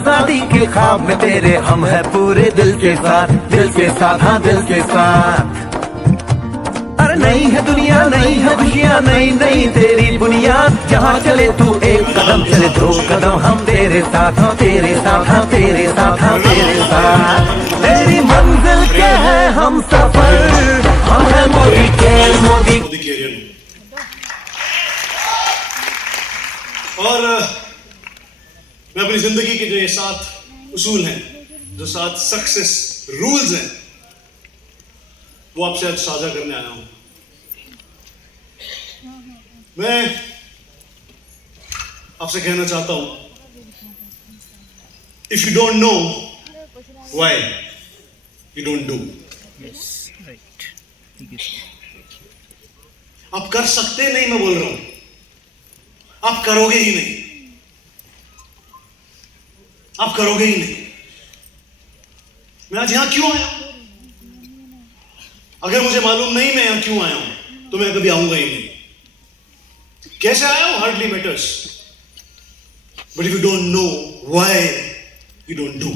आजादी के ख्वाब में तेरे हम है पूरे दिल के साथ हाँ दिल के साथ। अरे नहीं है दुनिया नहीं है खुशियाँ नहीं नहीं तेरी बुनियाद, जहाँ चले तू एक कदम चले दो कदम हम तेरे साथ हाँ तेरे साथ हाँ तेरे साथ हाँ तेरे साथ। तेरी मंजिल के है हम सफर, हम है मोदी केरियन। और मैं अपनी जिंदगी के जो ये 7 उसूल हैं, जो 7 सक्सेस रूल्स हैं, वो आपसे आज साझा करने आया हूं। मैं आपसे कहना चाहता हूं, if you don't know why you don't do. आप कर सकते नहीं, मैं बोल रहा हूं आप करोगे ही नहीं, आप करोगे ही नहीं। मैं आज यहां क्यों आया? अगर मुझे मालूम नहीं मैं यहां क्यों आया हूं तो मैं कभी आऊंगा ही नहीं। कैसे आया हूं hardly matters, but if you don't know why you don't do.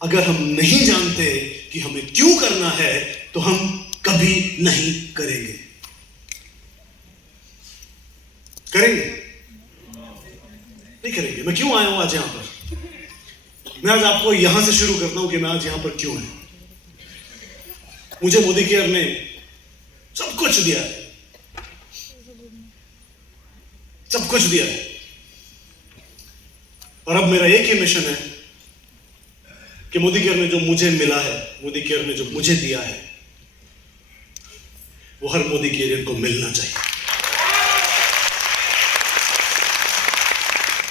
अगर हम नहीं जानते कि हमें क्यों करना है तो हम कभी नहीं करेंगे। करेंगे नहीं करेंगे। मैं क्यों आया हूं आज यहां पर? मैं आज आपको यहां से शुरू करता हूं कि मैं आज यहां पर क्यों आया। मुझे मोदी केयर ने सब कुछ दिया है, सब कुछ दिया है, और अब मेरा एक ही मिशन है कि मोदी केयर ने जो मुझे मिला है, मोदी केयर ने जो मुझे दिया है, वो हर मोदी केयर को मिलना चाहिए।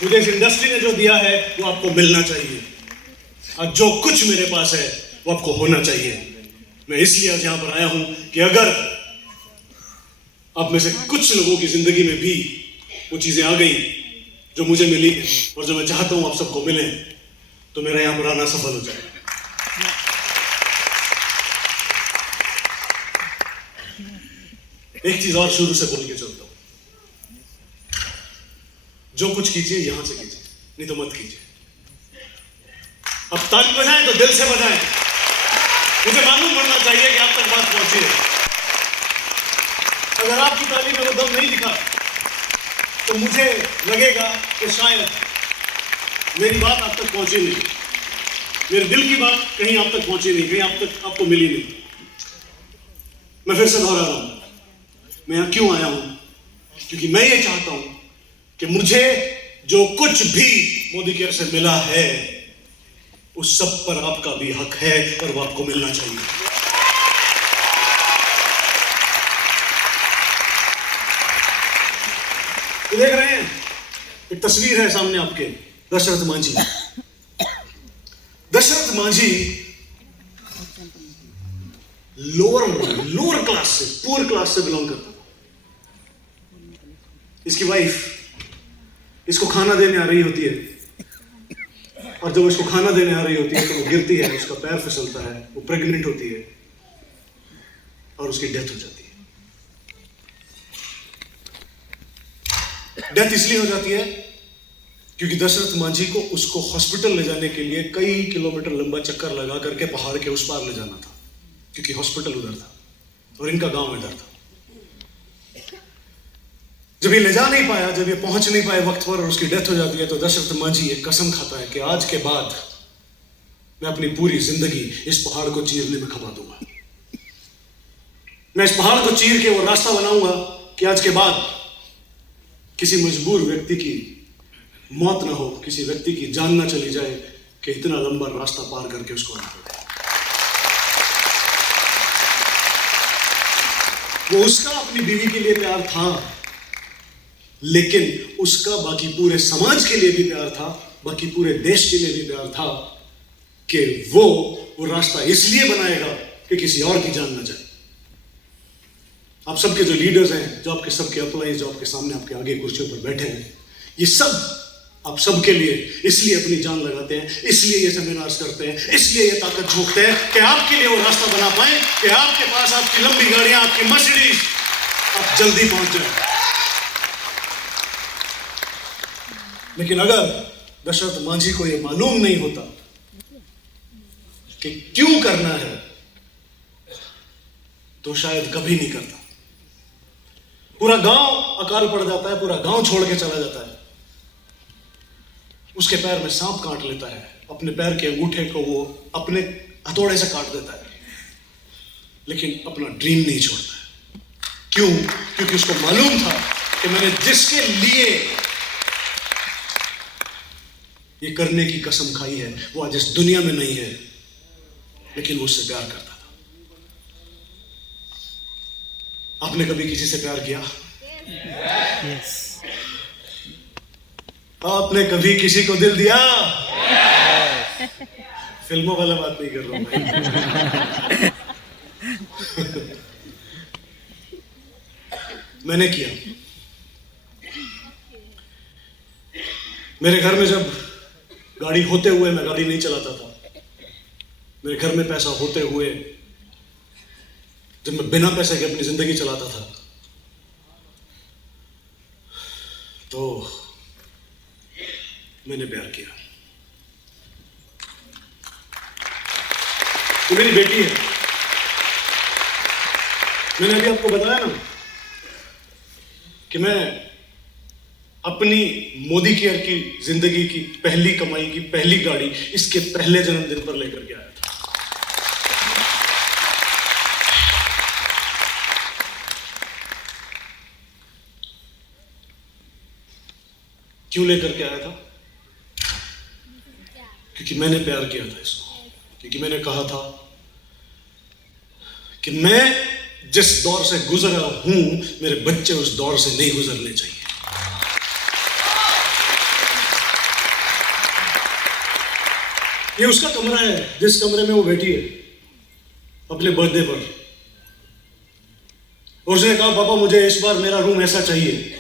मुझे इस इंडस्ट्री ने जो दिया है वो आपको मिलना चाहिए, और जो कुछ मेरे पास है वो आपको होना चाहिए। मैं इसलिए आज यहां पर आया हूं कि अगर आप में से कुछ लोगों की जिंदगी में भी वो चीजें आ गई जो मुझे मिली और जो मैं चाहता हूं आप सबको मिले, तो मेरा यहां पर आना सफल हो जाए। एक चीज और शुरू से बोल के चलता हूं, जो कुछ कीजिए यहां से कीजिए, नहीं तो मत कीजिए। अब ताली बजाएं तो दिल से बजाएं। मुझे मालूम पड़ना चाहिए कि आप तक बात पहुंची है। अगर आपकी ताली में वो दम नहीं दिखा तो मुझे लगेगा कि शायद मेरी बात आप तक पहुंची नहीं, मेरे दिल की बात कहीं आप तक पहुंची नहीं, कहीं आप तक आपको मिली नहीं। मैं फिर से दोहरा रहा हूं, मैं यहां क्यों आया हूं? क्योंकि मैं ये चाहता हूं कि मुझे जो कुछ भी मोदी केयर से मिला है उस सब पर आपका भी हक है और वो आपको मिलना चाहिए। तो देख रहे हैं, एक तस्वीर है सामने आपके, दशरथ मांझी। दशरथ मांझी लोअर क्लास से, पुअर क्लास से बिलोंग करता था। इसकी वाइफ इसको खाना देने आ रही होती है, और जब इसको खाना देने आ रही होती है तो वो गिरती है, उसका पैर फिसलता है, वो प्रेग्नेंट होती है और उसकी डेथ हो जाती है। डेथ इसलिए हो जाती है क्योंकि दशरथ मांझी को उसको हॉस्पिटल ले जाने के लिए कई किलोमीटर लंबा चक्कर लगा करके पहाड़ के उस पार ले जाना था, क्योंकि हॉस्पिटल उधर था और इनका गांव इधर था। जब ये ले जा नहीं पाया, जब ये पहुंच नहीं पाए वक्त पर और उसकी डेथ हो जाती है, तो दशरथ मांझी एक कसम खाता है कि आज के बाद मैं अपनी पूरी जिंदगी इस पहाड़ को चीरने में खपा दूंगा। मैं इस पहाड़ को चीर के वो रास्ता बनाऊंगा कि आज के बाद किसी मजबूर व्यक्ति की मौत ना हो, किसी व्यक्ति की जान ना चली जाए कि इतना लंबा रास्ता पार करके उसको आना पड़े। वो उसका अपनी बीवी के लिए प्यार था, लेकिन उसका बाकी पूरे समाज के लिए भी प्यार था, बाकी पूरे देश के लिए भी प्यार था कि वो रास्ता इसलिए बनाएगा कि किसी और की जान ना जाए। आप सबके जो लीडर्स हैं, जो आपके सबके अपलाइज, जो आपके सामने आपके आगे कुर्सियों पर बैठे हैं, ये सब आप सबके लिए इसलिए अपनी जान लगाते हैं, इसलिए ये सेमिनार्स करते हैं, इसलिए ये ताकत झोंकते हैं कि आपके लिए वो रास्ता बना पाए कि आपके पास आपकी लंबी गाड़ियां, आपकी मर्सिडीज, आप जल्दी पहुंच जाए। लेकिन अगर दशरथ मांझी को यह मालूम नहीं होता कि क्यों करना है, तो शायद कभी नहीं करता। पूरा गांव अकाल पड़ जाता है, पूरा गांव छोड़ के चला जाता है, उसके पैर में सांप काट लेता है, अपने पैर के अंगूठे को वो अपने हथौड़े से काट देता है, लेकिन अपना ड्रीम नहीं छोड़ता है। क्यों? क्योंकि उसको मालूम था कि मैंने जिसके लिए ये करने की कसम खाई है वो आज इस दुनिया में नहीं है, लेकिन वो उससे प्यार करता था। आपने कभी किसी से प्यार किया? Yes. आपने कभी किसी को दिल दिया? फिल्मों वाला बात नहीं कर रहा हूं मैं। मैंने किया। मेरे घर में जब गाड़ी होते हुए, मैं गाड़ी नहीं चलाता था, मेरे घर में पैसा होते हुए, जब मैं बिना पैसे के अपनी जिंदगी चलाता था, तो मैंने प्यार किया। वो मेरी बेटी है। मैंने अभी आपको बताया ना कि मैं अपनी मोदी केयर की जिंदगी की पहली कमाई की पहली गाड़ी इसके पहले जन्मदिन पर लेकर के आया था। क्यों लेकर के आया था? क्योंकि मैंने प्यार किया था इसको, क्योंकि मैंने कहा था कि मैं जिस दौर से गुजरा हूं, मेरे बच्चे उस दौर से नहीं गुजरने चाहिए। ये उसका कमरा है जिस कमरे में वो बैठी है अपने बर्थडे पर, और उसने कहा पापा मुझे इस बार मेरा रूम ऐसा चाहिए।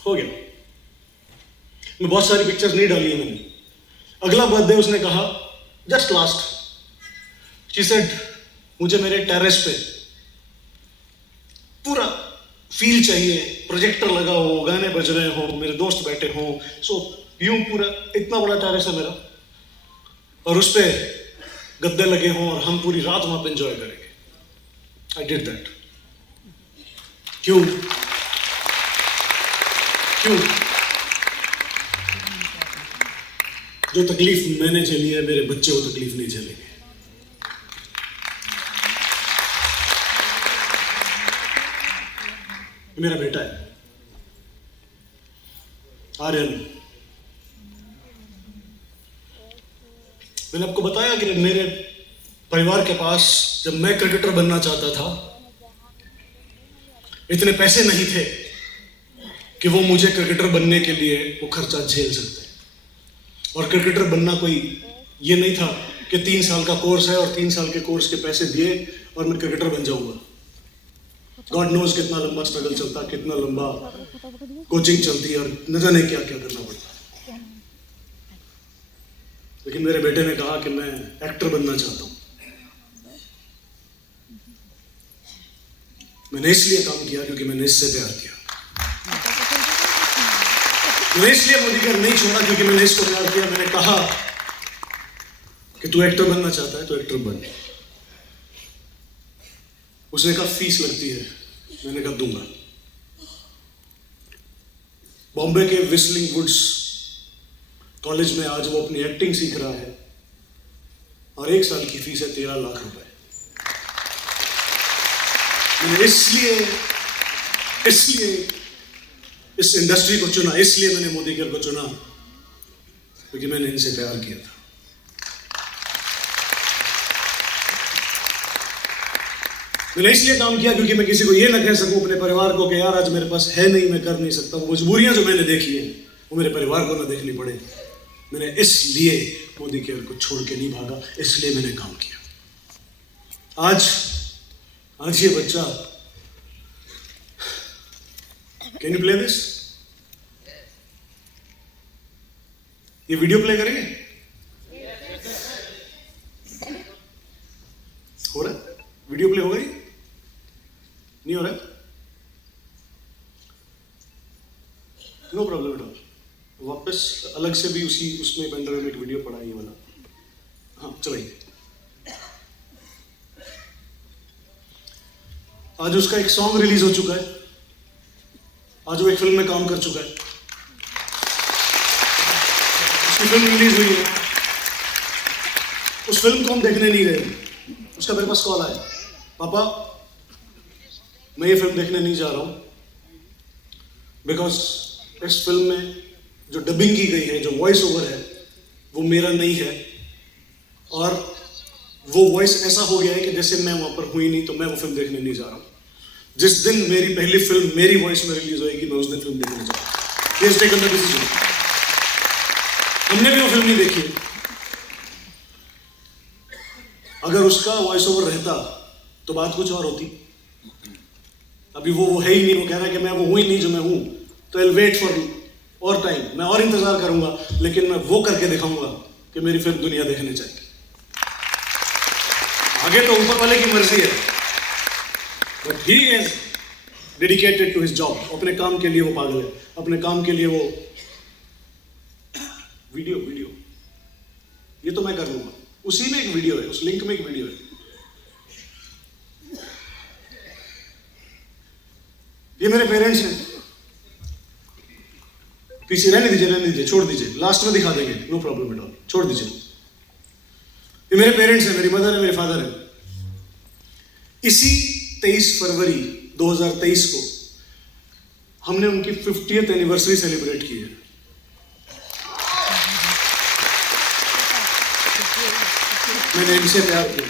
हो गया। मैं बहुत सारी पिक्चर्स नहीं डाली है मैंने। अगला बर्थडे उसने कहा, जस्ट लास्ट, शी सेड मुझे मेरे टेरेस पे पूरा फील चाहिए, प्रोजेक्टर लगा हो, गाने बज रहे हो, मेरे दोस्त बैठे हो, सो यूं पूरा इतना बड़ा टेरेस है मेरा, और उस पे गद्दे लगे हों और हम पूरी रात वहां पे एंजॉय करेंगे। I did that. क्यों? क्यों? जो तकलीफ मैंने झेली है, मेरे बच्चे वो तकलीफ नहीं झेलेंगे। मेरा बेटा है आर्यन। मैंने आपको बताया कि मेरे परिवार के पास जब मैं क्रिकेटर बनना चाहता था, इतने पैसे नहीं थे कि वो मुझे क्रिकेटर बनने के लिए वो खर्चा झेल सकते। और क्रिकेटर बनना कोई ये नहीं था कि 3 साल का कोर्स है और 3 साल के कोर्स के पैसे दिए और मैं क्रिकेटर बन जाऊंगा। गॉड नोज कितना लंबा स्ट्रगल चलता, कितना लंबा कोचिंग चलती है और न जाने क्या क्या करना पड़ता। लेकिन मेरे बेटे ने कहा कि मैं एक्टर बनना चाहता हूं। मैंने इसलिए काम किया क्योंकि मैंने इससे प्यार किया। मैंने इसलिए मोदी केयर नहीं छोड़ा क्योंकि मैंने इसको प्यार किया। मैंने कहा कि तू एक्टर बनना चाहता है तो एक्टर बन। उसने कहा फीस लगती है, मैंने कहा दूंगा। बॉम्बे के विस्लिंग वुड्स कॉलेज में आज वो अपनी एक्टिंग सीख रहा है और 1 साल की फीस है 13 लाख रुपए। मैंने इसलिए इस इंडस्ट्री को चुना, इसलिए मैंने मोदी केयर को चुना क्योंकि मैंने इनसे प्यार किया था। मैंने इसलिए काम किया क्योंकि मैं किसी को ये ना कह सकूं अपने परिवार को कि यार आज मेरे पास है नहीं, मैं कर नहीं सकता। वो मजबूरियां जो मैंने देखी है वो मेरे परिवार को ना देखनी पड़े। मैंने इसलिए मोदी केयर को छोड़ के नहीं भागा, इसलिए मैंने काम किया। आज ये बच्चा, कैन यू प्ले दिस? ये वीडियो प्ले करेंगे? हो रहा है? वीडियो प्ले हो गई? नहीं हो रहा है? No problem at all. वापस अलग से भी उसी उसमें पेनड्राइव में एक वीडियो पड़ा है ये वाला। हाँ चलाइए। आज उसका एक सॉन्ग रिलीज हो चुका है, आज वो एक फिल्म में काम कर चुका है, उसकी फिल्म रिलीज हुई है। उस फिल्म को हम देखने नहीं गए, उसका मेरे पास कॉल आया, पापा मैं ये फिल्म देखने नहीं जा रहा हूँ बिकॉज इस फिल्म में जो डबिंग की गई है, जो वॉइस ओवर है, वो मेरा नहीं है और वो वॉइस ऐसा हो गया है कि जैसे मैं वहां पर हुई नहीं, तो मैं वो फिल्म देखने नहीं जा रहा हूँ। जिस दिन मेरी पहली फिल्म मेरी वॉइस में रिलीज होएगी, मैं उस दिन फिल्म देखने जा रहा हूँ। Taken the decision. हमने भी वो फिल्म नहीं देखी। अगर उसका वॉइस ओवर रहता तो बात कुछ और होती। अभी वो है ही नहीं, वो कह रहा है कि मैं वो हूं ही नहीं जो मैं हूं, तो आई विल वेट फॉर और टाइम, मैं और इंतजार करूंगा, लेकिन मैं वो करके दिखाऊंगा कि मेरी फिल्म दुनिया देखने चाहिए। आगे तो ऊपर वाले की मर्जी है, but he is dedicated to his job. अपने काम के लिए वो पागल है, अपने काम के लिए वो वीडियो ये तो मैं कर लूंगा। उसी में एक वीडियो है, उस लिंक में एक वीडियो है। ये मेरे पेरेंट्स हैं। पीछे रहने दीजिए, छोड़ दीजिए, लास्ट में दिखा देंगे, नो प्रॉब्लम एट ऑल, छोड़ दीजिए। ये मेरे पेरेंट्स हैं, मेरी मदर है, मेरे फादर है। इसी 23 फरवरी 2023 को हमने उनकी 50th एनिवर्सरी सेलिब्रेट की है। मैंने इनसे प्यार किया,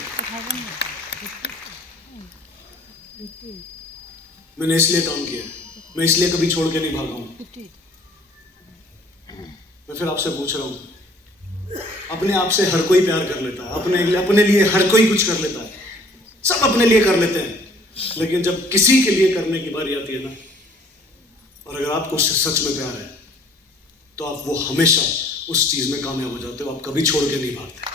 मैंने इसलिए काम किया, मैं इसलिए कभी छोड़ के नहीं भागा हूं। मैं फिर आपसे पूछ रहा हूं, अपने आप से हर कोई प्यार कर लेता है, अपने लिए हर कोई कुछ कर लेता है, सब अपने लिए कर लेते हैं, लेकिन जब किसी के लिए करने की बारी आती है ना, और अगर आपको उससे सच में प्यार है, तो आप वो हमेशा उस चीज में कामयाब हो जाते हो, आप कभी छोड़ के नहीं भागते।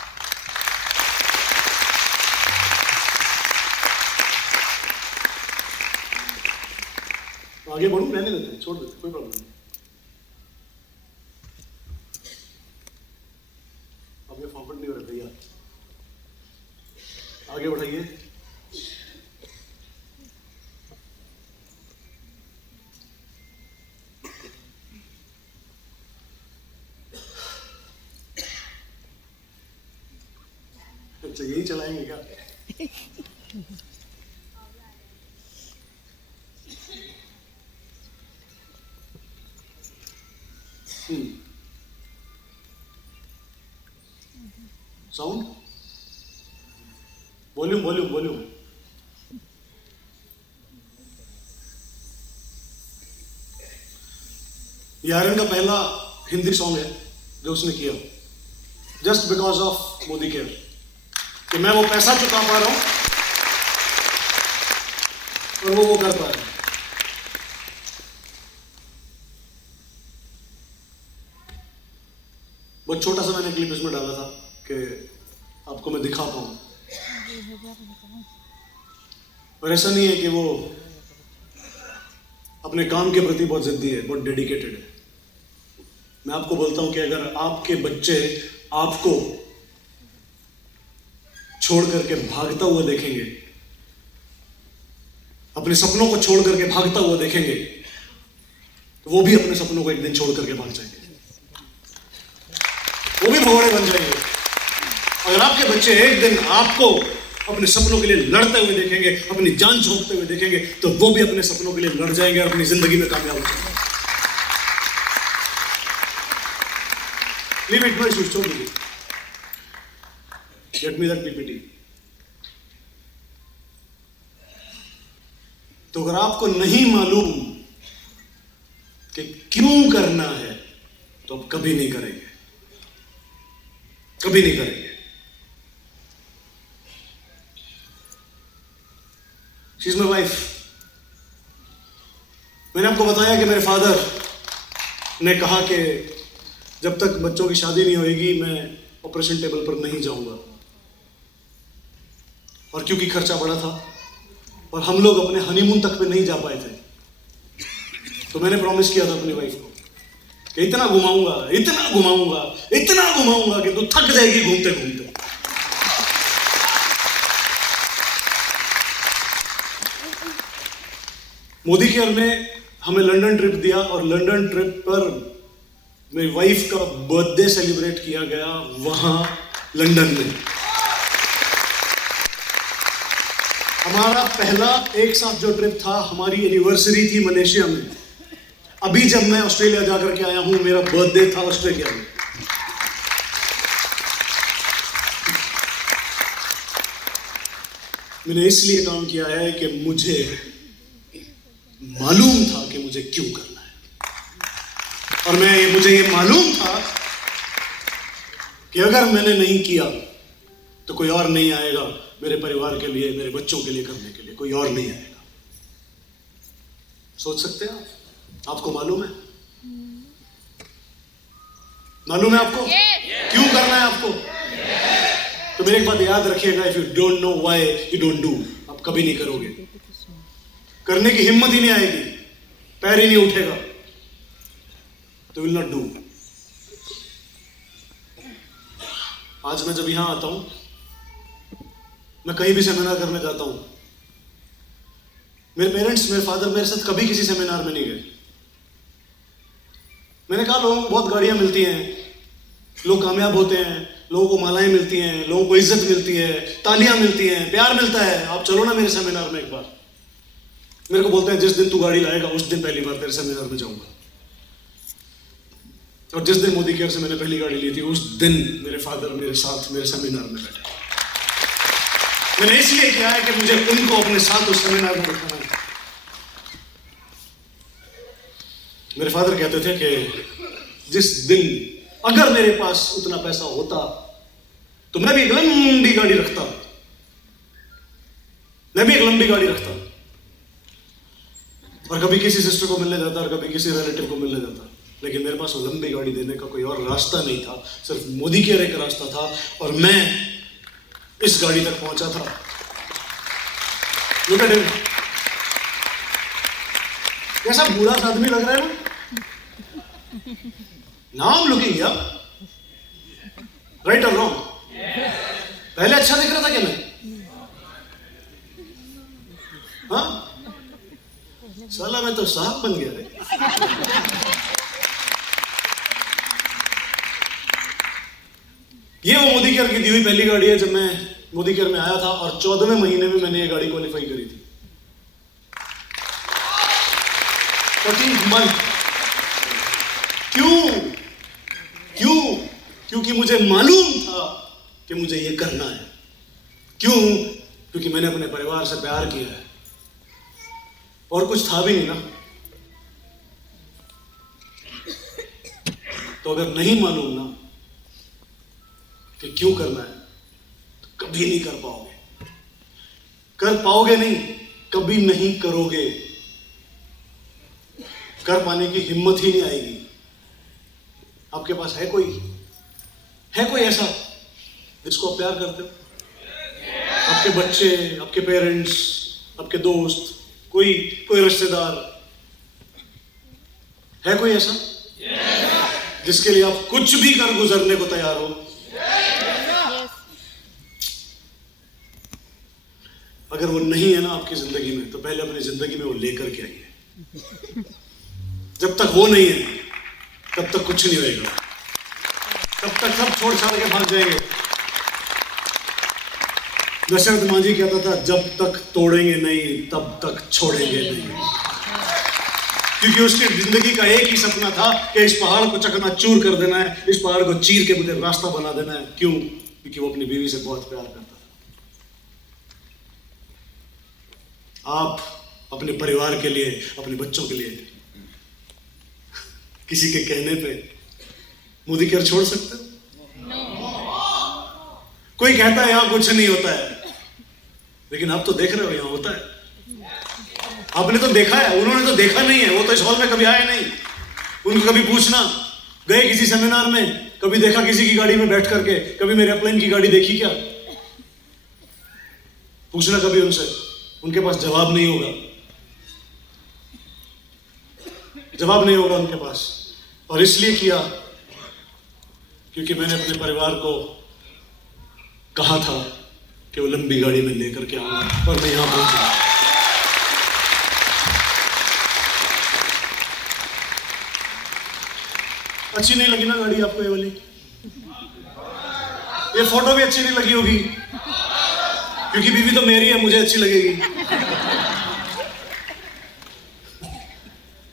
आगे बढ़ूं, रहने देते हैं, छोड़ देते हैं, कोई प्रॉब्लम नहीं। अब ये फॉरवर्ड नहीं हो रहा भैया, आगे बढ़ाइए। अच्छा यही चलाएंगे क्या? Sound, volume. ये आर्यन का पहला हिंदी सॉन्ग है जो उसने किया, just because of Modi care, कि मैं वो पैसा चुका पा रहा हूं और वो कर पा रहा है। बहुत छोटा सा मैंने क्लिप इसमें डाला था कि आपको मैं दिखा पाऊं, और ऐसा नहीं है कि वो अपने काम के प्रति बहुत जिद्दी है, बहुत डेडिकेटेड है। मैं आपको बोलता हूं कि अगर आपके बच्चे आपको छोड़ करके भागता हुआ देखेंगे, अपने सपनों को छोड़ करके भागता हुआ देखेंगे, तो वो भी अपने सपनों को एक दिन छोड़ करके भाग जाएंगे, वो भी भगोड़े बन जाएंगे। अगर आपके बच्चे एक दिन आपको अपने सपनों के लिए लड़ते हुए देखेंगे, अपनी जान झोंकते हुए देखेंगे, तो वो भी अपने सपनों के लिए लड़ जाएंगे और अपनी जिंदगी में कामयाब हो जाएंगे। Leave it, no issues, छोड़ दीजिए। Get me that PPT। तो अगर आपको नहीं मालूम कि क्यों करना है, तो आप कभी नहीं करेंगे, कभी नहीं करेंगे। She is my wife. मैंने आपको बताया कि मेरे फादर ने कहा कि जब तक बच्चों की शादी नहीं होगी मैं ऑपरेशन टेबल पर नहीं जाऊंगा, और क्योंकि खर्चा बड़ा था और हम लोग अपने हनीमून तक पे नहीं जा पाए थे, तो मैंने प्रॉमिस किया था अपनी वाइफ को कि इतना घुमाऊंगा, इतना घुमाऊंगा, इतना घुमाऊंगा कि तू थक जाएगी घूमते घूमते। मोदी केयर ने हमें लंदन ट्रिप दिया और लंदन ट्रिप पर मेरी वाइफ का बर्थडे सेलिब्रेट किया गया वहां लंदन में। हमारा पहला एक साथ जो ट्रिप था, हमारी एनिवर्सरी थी मलेशिया में। अभी जब मैं ऑस्ट्रेलिया जाकर के आया हूं, मेरा बर्थडे था ऑस्ट्रेलिया में। मैंने इसलिए काम किया है कि मुझे मालूम था कि मुझे क्यों करना है, और मुझे ये मालूम था कि अगर मैंने नहीं किया तो कोई और नहीं आएगा मेरे परिवार के लिए, मेरे बच्चों के लिए करने के लिए कोई और नहीं आएगा। सोच सकते हैं आप? आपको मालूम है? मालूम है आपको क्यों करना है आपको? तो मेरे एक बात याद रखिएगा, if you don't know why you don't do, आप कभी नहीं करोगे, करने की हिम्मत ही नहीं आएगी, पैर ही नहीं उठेगा, तो विल नॉट डू। आज मैं जब यहां आता हूं, मैं कहीं भी सेमिनार करने जाता हूं, मेरे पेरेंट्स, मेरे फादर मेरे साथ कभी किसी सेमिनार में नहीं गए। मैंने कहा लोगों को बहुत गाड़ियां मिलती हैं, लोग कामयाब होते हैं, लोगों को मालाएं मिलती हैं, लोगों को इज्जत मिलती है, तालियां मिलती हैं, प्यार मिलता है, आप चलो ना मेरे सेमिनार में एक बार। मेरे को बोलते हैं जिस दिन तू गाड़ी लाएगा उस दिन पहली बार तेरे सेमिनार में जाऊंगा। और जिस दिन मोदी केयर से मैंने पहली गाड़ी ली थी, उस दिन मेरे फादर मेरे साथ मेरे सेमिनार में बैठे। मैंने इसलिए किया है कि मुझे उनको अपने साथ उस सेमिनार में बैठाना है। मेरे फादर कहते थे कि जिस दिन अगर मेरे पास उतना पैसा होता तो मैं भी एक लंबी गाड़ी रखता, और कभी किसी सिस्टर को मिलने जाता और कभी किसी रिलेटिव को मिलने जाता। लेकिन मेरे पास वो लंबी गाड़ी देने का कोई और रास्ता नहीं था, सिर्फ मोदी केयर एक रास्ता था, और मैं इस गाड़ी तक पहुंचा था। Look at him. कैसा बूढ़ा सा आदमी लग रहा है ना? Now I'm looking young. Right or wrong? पहले अच्छा दिख रहा था क्या मैं? हाँ? साला मैं तो साहब बन गया रे। ये वो मोदी केयर की दी हुई पहली गाड़ी है। जब मैं मोदी केयर में आया था और 14वें महीने में मैंने ये गाड़ी क्वालिफाई करी थी। 14th month। क्योंकि मुझे मालूम था कि मुझे ये करना है। क्यों? क्योंकि मैंने अपने परिवार से प्यार किया है, और कुछ था भी नहीं ना। तो अगर नहीं मालूम ना कि क्यों करना है, तो कभी नहीं कर पाओगे। कर पाओगे नहीं, कभी नहीं करोगे। कर पाने की हिम्मत ही नहीं आएगी। आपके पास है कोई ऐसा जिसको आप प्यार करते हो? आपके बच्चे, आपके पेरेंट्स, आपके दोस्त, कोई रिश्तेदार, है कोई ऐसा जिसके लिए आप कुछ भी कर गुजरने को तैयार हो? अगर वो नहीं है ना आपकी जिंदगी में, तो पहले अपनी जिंदगी में वो लेकर के आइए। जब तक वो नहीं है तब तक कुछ नहीं होगा। तब तक सब छोड़ छाड़ के भाग जाएंगे। दशरथ मांझी कहता था, जब तक तोड़ेंगे नहीं तब तक छोड़ेंगे नहीं। क्योंकि उसकी जिंदगी का एक ही सपना था कि इस पहाड़ को चकनाचूर कर देना है, इस पहाड़ को चीर के मुझे रास्ता बना देना है। क्यों? क्योंकि वो अपनी बीवी से बहुत प्यार करता था। आप अपने परिवार के लिए, अपने बच्चों के लिए किसी के कहने पे मोदी केयर छोड़ सकते हो? कोई कहता है यहां कुछ नहीं होता है, लेकिन आप तो देख रहे हो यहां होता है। आपने तो देखा है, उन्होंने तो देखा नहीं है। वो तो इस हॉल में कभी आए नहीं। उनको कभी पूछना, गए किसी सेमिनार में, कभी देखा किसी की गाड़ी में बैठ करके, कभी मेरे एयरप्लेन की गाड़ी देखी क्या? पूछना कभी उनसे, उनके पास जवाब नहीं होगा। जवाब नहीं होगा उनके पास। और इसलिए किया क्योंकि मैंने अपने परिवार को कहा था कि वो लंबी गाड़ी में लेकर के आऊंगा और मैं यहां पहुंचा। अच्छी नहीं लगी ना गाड़ी आपको ये वाली? ये फोटो भी अच्छी नहीं लगी होगी क्योंकि बीवी तो मेरी है, मुझे अच्छी लगेगी।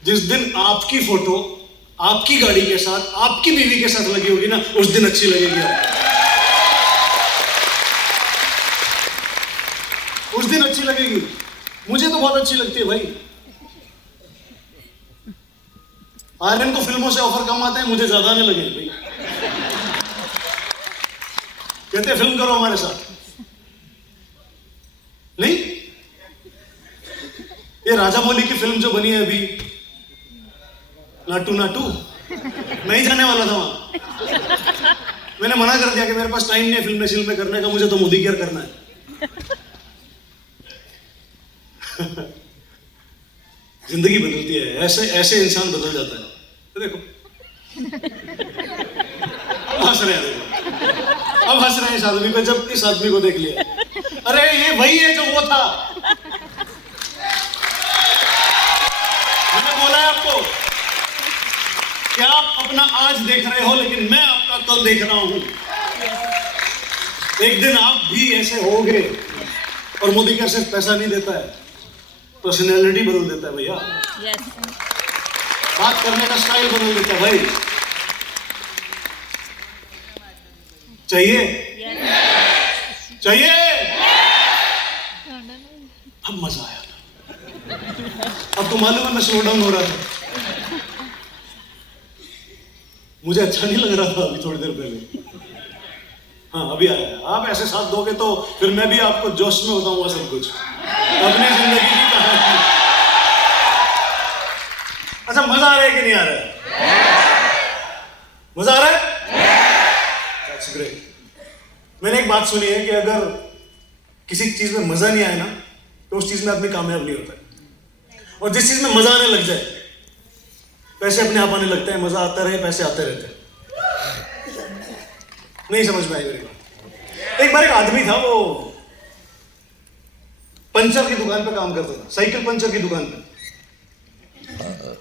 जिस दिन आपकी फोटो आपकी गाड़ी के साथ आपकी बीवी के साथ लगी होगी ना, उस दिन अच्छी लगेगी आपको। उस दिन अच्छी लगेगी। मुझे तो बहुत अच्छी लगती है भाई। आर्यन को फिल्मों से ऑफर कम आते हैं, मुझे ज्यादा नहीं लगे भाई। कहते हैं फिल्म करो हमारे साथ, नहीं? ये राजा मौली की फिल्म जो बनी है अभी, नाटू नाटू, नहीं जाने वाला था वहां। मैंने मना कर दिया कि मेरे पास टाइम नहीं है फिल्में करने का, मुझे तो मोदी केयर करना है। जिंदगी बदलती है, ऐसे ऐसे इंसान बदल जाता है। तो देखो हंस रहे हैं, देखो अब हंस रहे हैं इस आदमी को, जब इस आदमी को देख लिया। अरे ये वही है जो वो था। मैंने बोला है आपको कि आप अपना आज देख रहे हो, लेकिन मैं आपका कल देख रहा हूं। एक दिन आप भी ऐसे होगे। और मोदी का सिर्फ पैसा नहीं देता है, पर्सनैलिटी बदल देता है भैया। बात करने का स्टाइल बदल देता है भाई। चाहिए? चाहिए? अब मजा आया। अब तो मालूम है मैं स्लो डाउन हो रहा था। मुझे अच्छा नहीं लग रहा था अभी थोड़ी देर पहले। हाँ अभी आया। आप ऐसे साथ दोगे तो फिर मैं भी आपको जोश में बताऊंगा सब कुछ, अपनी जिंदगी की कहानी। अच्छा मजा आ रहा है कि नहीं आ रहा है? मजा आ रहा है? That's great. मैंने एक बात सुनी है कि अगर किसी चीज में मजा नहीं आए ना, तो उस चीज में आदमी कामयाब नहीं होता है। और जिस चीज में मजा आने लग जाए, पैसे अपने आप आने लगते हैं। मजा आता रहे, पैसे आते रहते हैं। नहीं समझ में आई मेरी बात? एक बार एक आदमी था, वो पंचर की दुकान पे काम करता था, साइकिल पंचर की दुकान पे।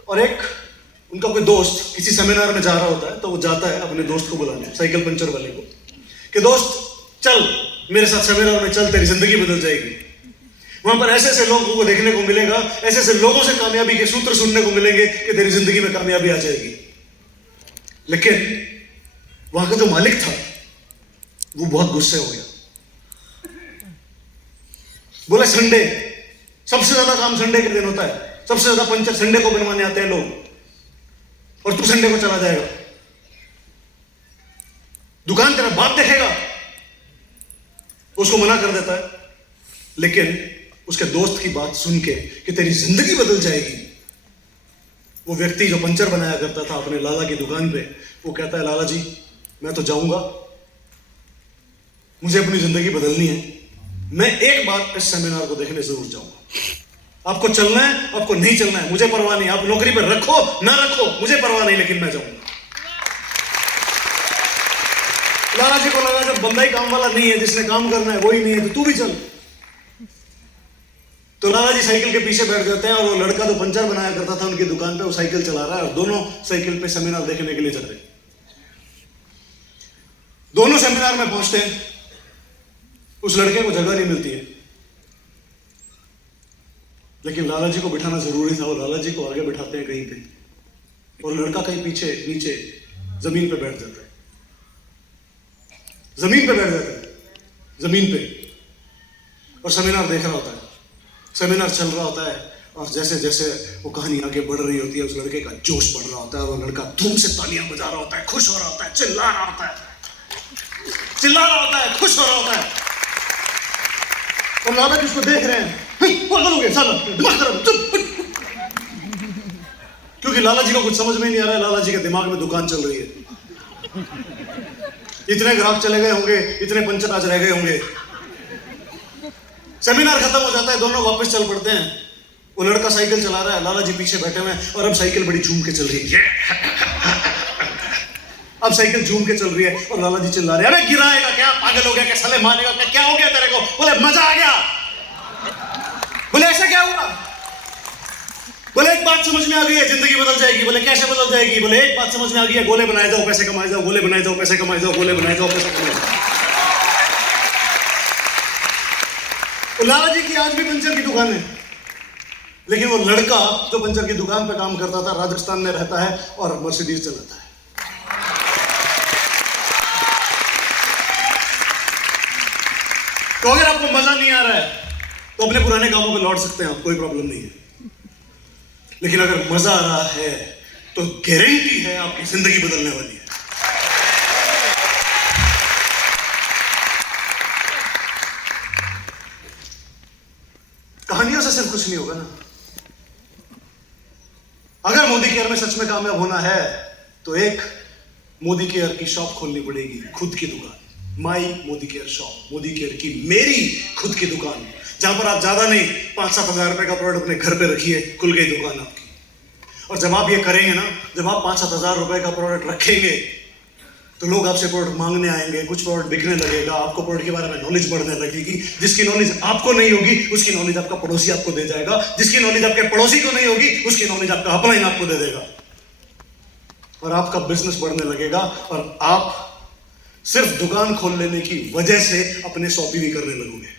और एक उनका कोई दोस्त किसी सेमिनार में जा रहा होता है, तो वो जाता है अपने दोस्त को बुलाने, साइकिल पंचर वाले को, कि दोस्त चल मेरे साथ सेमिनार में चल, तेरी जिंदगी बदल जाएगी। वहां पर ऐसे ऐसे लोगों को देखने को मिलेगा, ऐसे ऐसे लोगों से कामयाबी के सूत्र सुनने को मिलेंगे कि तेरी जिंदगी में कामयाबी आ जाएगी। लेकिन वहां का जो मालिक था वो बहुत गुस्से हो गया। बोले संडे सबसे ज्यादा काम संडे के दिन होता है, सबसे ज्यादा पंचर संडे को बनवाने आते हैं लोग, और तू संडे को चला जाएगा, दुकान तेरा बाप देखेगा। उसको मना कर देता है। लेकिन उसके दोस्त की बात सुन के कि तेरी जिंदगी बदल जाएगी, वो व्यक्ति जो पंचर बनाया करता था अपने लाला की दुकान पे, वो कहता है लाला जी मैं तो जाऊंगा, मुझे अपनी जिंदगी बदलनी है, मैं एक बार इस सेमिनार को देखने जरूर जाऊंगा। आपको चलना है, आपको नहीं चलना है, मुझे परवाह नहीं, आप नौकरी पर रखो ना रखो मुझे परवाह नहीं, लेकिन मैं जाऊंगा। लाला जी को लगा जब बंदा ही काम वाला नहीं है, जिसने काम करना है वही नहीं है, तो तू भी चल। तो लाला जी साइकिल के पीछे बैठ जाते हैं, और वो लड़का जो पंचर बनाया करता था उनकी दुकान पे, वो साइकिल चला रहा है, और दोनों साइकिल पे सेमिनार देखने के लिए चल रहे। दोनों सेमिनार में पहुंचते हैं, उस लड़के को जगह नहीं मिलती है, लेकिन लाला जी को बिठाना जरूरी था, और लाला जी को आगे बिठाते हैं कहीं पे, और लड़का कहीं पीछे नीचे जमीन पे बैठ जाता है। जमीन पे बैठ जाता है, जमीन पे, और सेमिनार देख रहा होता है। सेमिनार चल रहा होता है, और जैसे जैसे वो कहानी आगे बढ़ रही होती है, उस लड़के का जोश बढ़ रहा होता है, और वो लड़का धूम से तालियां बजा रहा होता है, खुश हो रहा होता है, चिल्ला रहा होता है, खुश हो रहा होता है। और लाला जी उसको देख रहे हैं, दिमाग खराब, चुप। क्योंकि लाला जी को कुछ समझ में नहीं आ रहा है, लाला जी के दिमाग में दुकान चल रही है। इतने ग्राहक चले गए होंगे, इतने पंचर आज रह गए होंगे। सेमिनार खत्म हो जाता है, दोनों वापस चल पड़ते हैं। वो लड़का साइकिल चला रहा है, लाला जी पीछे बैठे हुए हैं, और अब साइकिल बड़ी झूम के चल रही है। अब साइकिल झूम के चल रही है और लाला जी चिल्ला रहे हैं, अरे गिराएगा क्या, पागल हो गया क्या, साले मारेगा क्या, क्या हो गया तेरे को? बोले मजा आ गया। बोले ऐसा क्या हुआ? बोले एक बात समझ में आ गई है, जिंदगी बदल जाएगी। बोले कैसे बदल जाएगी? बोले एक बात समझ में आ गई है, गोले बनाए जाओ पैसे कमाए जाओ, गोले बनाए जाओ पैसे कमाए जाओ, गोले बनाए जाओ पैसे कमाए जाओ। लाला जी की आज भी पंचर की दुकान है, लेकिन वो लड़का जो पंचर की दुकान पे काम करता था राजस्थान में रहता है और मर्सिडीज चलाता है। तो अगर आपको मजा नहीं आ रहा है तो अपने पुराने कामों पे लौट सकते हैं आप, कोई प्रॉब्लम नहीं है। लेकिन अगर मजा आ रहा है तो गारंटी है आपकी जिंदगी बदलने वाली है। कहानियों से सिर्फ कुछ नहीं होगा ना। अगर मोदी केयर में सच में कामयाब होना है तो एक मोदी केयर की शॉप खोलनी पड़ेगी, खुद की दुकान, my Modi care shop, Modi care की मेरी खुद की दुकान, जहां पर आप ज्यादा नहीं 5-7 हजार रुपए का प्रोडक्ट अपने घर पे रखिए, खुल गई दुकान आपकी। और जब आप ये करेंगे ना, जब आप 5-7 हजार रुपए का प्रोडक्ट रखेंगे तो लोग आपसे प्रोडक्ट मांगने आएंगे, कुछ प्रोडक्ट बिकने लगेगा, आपको प्रोडक्ट के बारे में नॉलेज बढ़ने लगेगी। जिसकी नॉलेज आपको नहीं होगी उसकी नॉलेज आपका पड़ोसी आपको दे जाएगा, जिसकी नॉलेज आपके पड़ोसी को नहीं होगी उसकी नॉलेज आपका अपलाइन आपको दे देगा, और आपका बिजनेस बढ़ने लगेगा। और आप सिर्फ दुकान खोल लेने की वजह से अपने 100 बीवी करने लगोगे।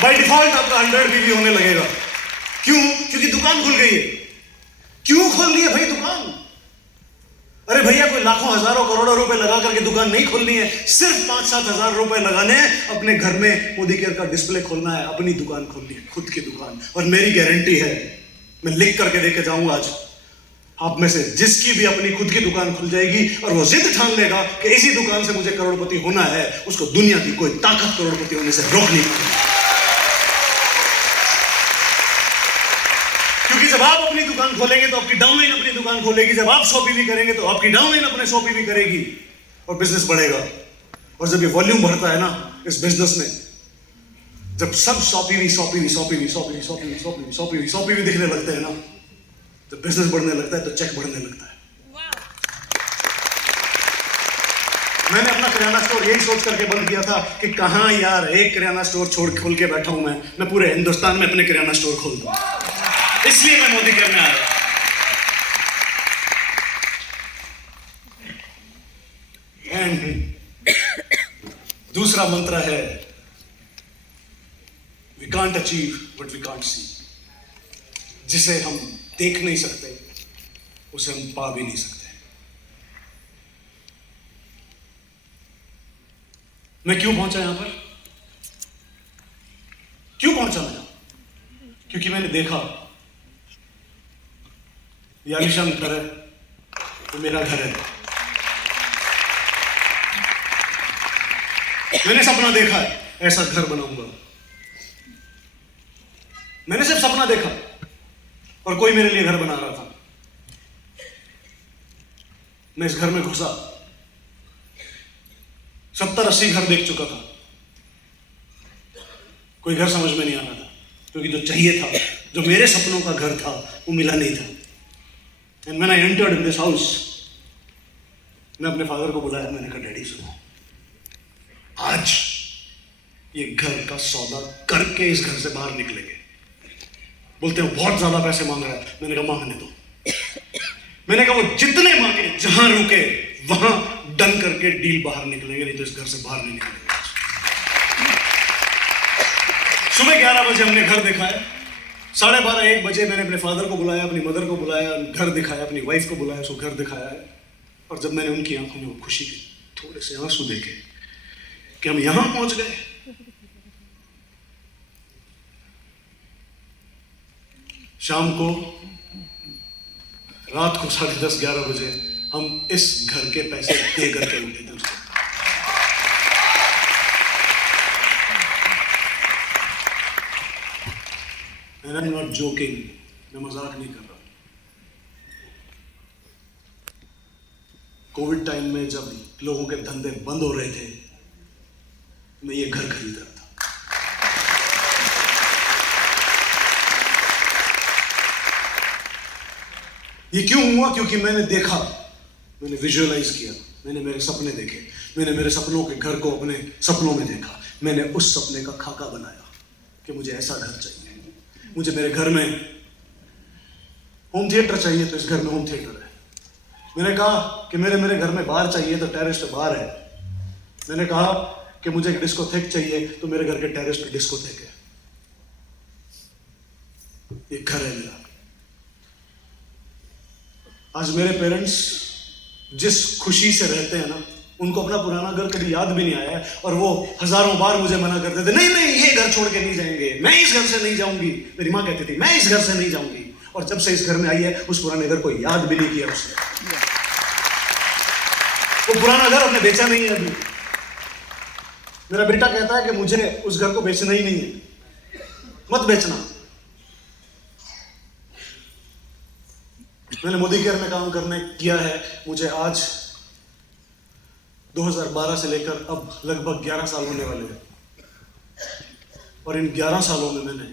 बाय डिफॉल्ट आपका 100 बीवी होने लगेगा। क्यों? क्योंकि दुकान खुल गई है। क्यों खोल ली है भाई दुकान? अरे भैया कोई लाखों हजारों करोड़ों रुपए लगा करके दुकान नहीं खोलनी है, सिर्फ 5-7 हजार रुपए लगाने हैं, अपने घर में मोदी केयर का डिस्प्ले खोलना है, अपनी दुकान खोलनी है, खुद की दुकान। और मेरी गारंटी है, मैं लिख करके देके जाऊंगा आज, आप में से जिसकी भी अपनी खुद की दुकान खुल जाएगी और वो जिद ठान लेगा कि इसी दुकान से मुझे करोड़पति होना है, उसको दुनिया की कोई ताकत करोड़पति होने से रोक नहीं पाएगी। क्योंकि जब आप अपनी दुकान खोलेंगे तो आपकी डाउनलाइन अपनी दुकान खोलेगी, जब आप 100 पीवी करेंगे तो आपकी डाउनलाइन अपने 100 पीवी करेगी और बिजनेस बढ़ेगा। और जब ये वॉल्यूम बढ़ता है ना इस बिजनेस में, जब सब 100 पीवी दिखने लगते हैं ना, जब बिजनेस बढ़ने लगता है तो चेक बढ़ने लगता है। मैंने अपना किराना स्टोर यही सोच करके बंद किया था कि कहां यार एक किराना स्टोर छोड़ खोल के बैठा हूं मैं पूरे हिंदुस्तान में अपने किराना स्टोर खोल दूं, इसलिए मैं मोदी केयर में आया। दूसरा मंत्र है, we can't achieve but we can't see. जिसे हम देख नहीं सकते उसे हम पा भी नहीं सकते। मैं क्यों पहुंचा यहां पर? क्यों पहुंचा मैं? क्योंकि मैंने देखा ये आलीशान घर है, वो मेरा घर है। मैंने सपना देखा है ऐसा घर बनाऊंगा। मैंने सिर्फ सपना देखा और कोई मेरे लिए घर बना रहा था। मैं इस घर में घुसा, 70-80 घर देख चुका था, कोई घर समझ में नहीं आ रहा था, क्योंकि जो चाहिए था, जो मेरे सपनों का घर था, वो मिला नहीं था। And when I entered in this house, मैं अपने फादर को बुलाया, मैंने कहा डैडी सुनो, आज ये घर का सौदा करके इस घर से बाहर निकलेंगे। बोलते हैं बहुत ज्यादा पैसे मांग रहा है। मैंने कहा मांगने दो। मैंने कहा वो जितने मांगे, जहां रुके वहां डन करके डील बाहर निकलेंगे, नहीं तो इस घर से बाहर नहीं निकलेंगे। सुबह 11 बजे हमने घर देखा है, 12:30-1 बजे मैंने अपने फादर को बुलाया, अपनी मदर को बुलाया, घर दिखाया, अपनी वाइफ को बुलाया, उसको घर दिखाया है। और जब मैंने उनकी आंखों में वो खुशी के थोड़े से आंसू देखे कि हम यहां पहुंच गए, शाम को, रात को 10:30-11 बजे हम इस घर के पैसे दे करके उठे थे उसको। And I'm not joking, मैं मजाक नहीं कर रहा। कोविड टाइम में जब लोगों के धंधे बंद हो रहे थे, मैं ये घर खरीद रहा था। ये क्यों हुआ? क्योंकि मैंने देखा मैंने विजुअलाइज किया, मैंने मेरे सपने देखे, मैंने मेरे सपनों के घर को अपने सपनों में देखा, मैंने उस सपने का खाका बनाया कि मुझे ऐसा घर चाहिए, मुझे मेरे घर में होम थिएटर चाहिए तो इस घर में होम थिएटर है। मैंने कहा कि मेरे घर में बार चाहिए तो टेरेस पे बार है। मैंने कहा कि मुझे एक डिस्कोथेक चाहिए तो मेरे घर के टेरेस पे डिस्कोथेक है। ये घर है मेरा। आज मेरे पेरेंट्स जिस खुशी से रहते हैं ना, उनको अपना पुराना घर कभी याद भी नहीं आया है, और वो हजारों बार मुझे मना करते थे, नहीं नहीं ये घर छोड़ के नहीं जाएंगे, मैं इस घर से नहीं जाऊंगी। मेरी माँ कहती थी मैं इस घर से नहीं जाऊंगी, और जब से इस घर में आई है उस पुराने घर को याद भी नहीं किया उसने। वो पुराना घर हमने बेचा नहीं है अभी। मेरा बेटा कहता है कि मुझे उस घर को बेचना ही नहीं है, मत बेचना। मैंने मोदी केयर में काम करने किया है, मुझे आज 2012 से लेकर अब लगभग 11 साल होने वाले हैं, और इन 11 सालों में मैंने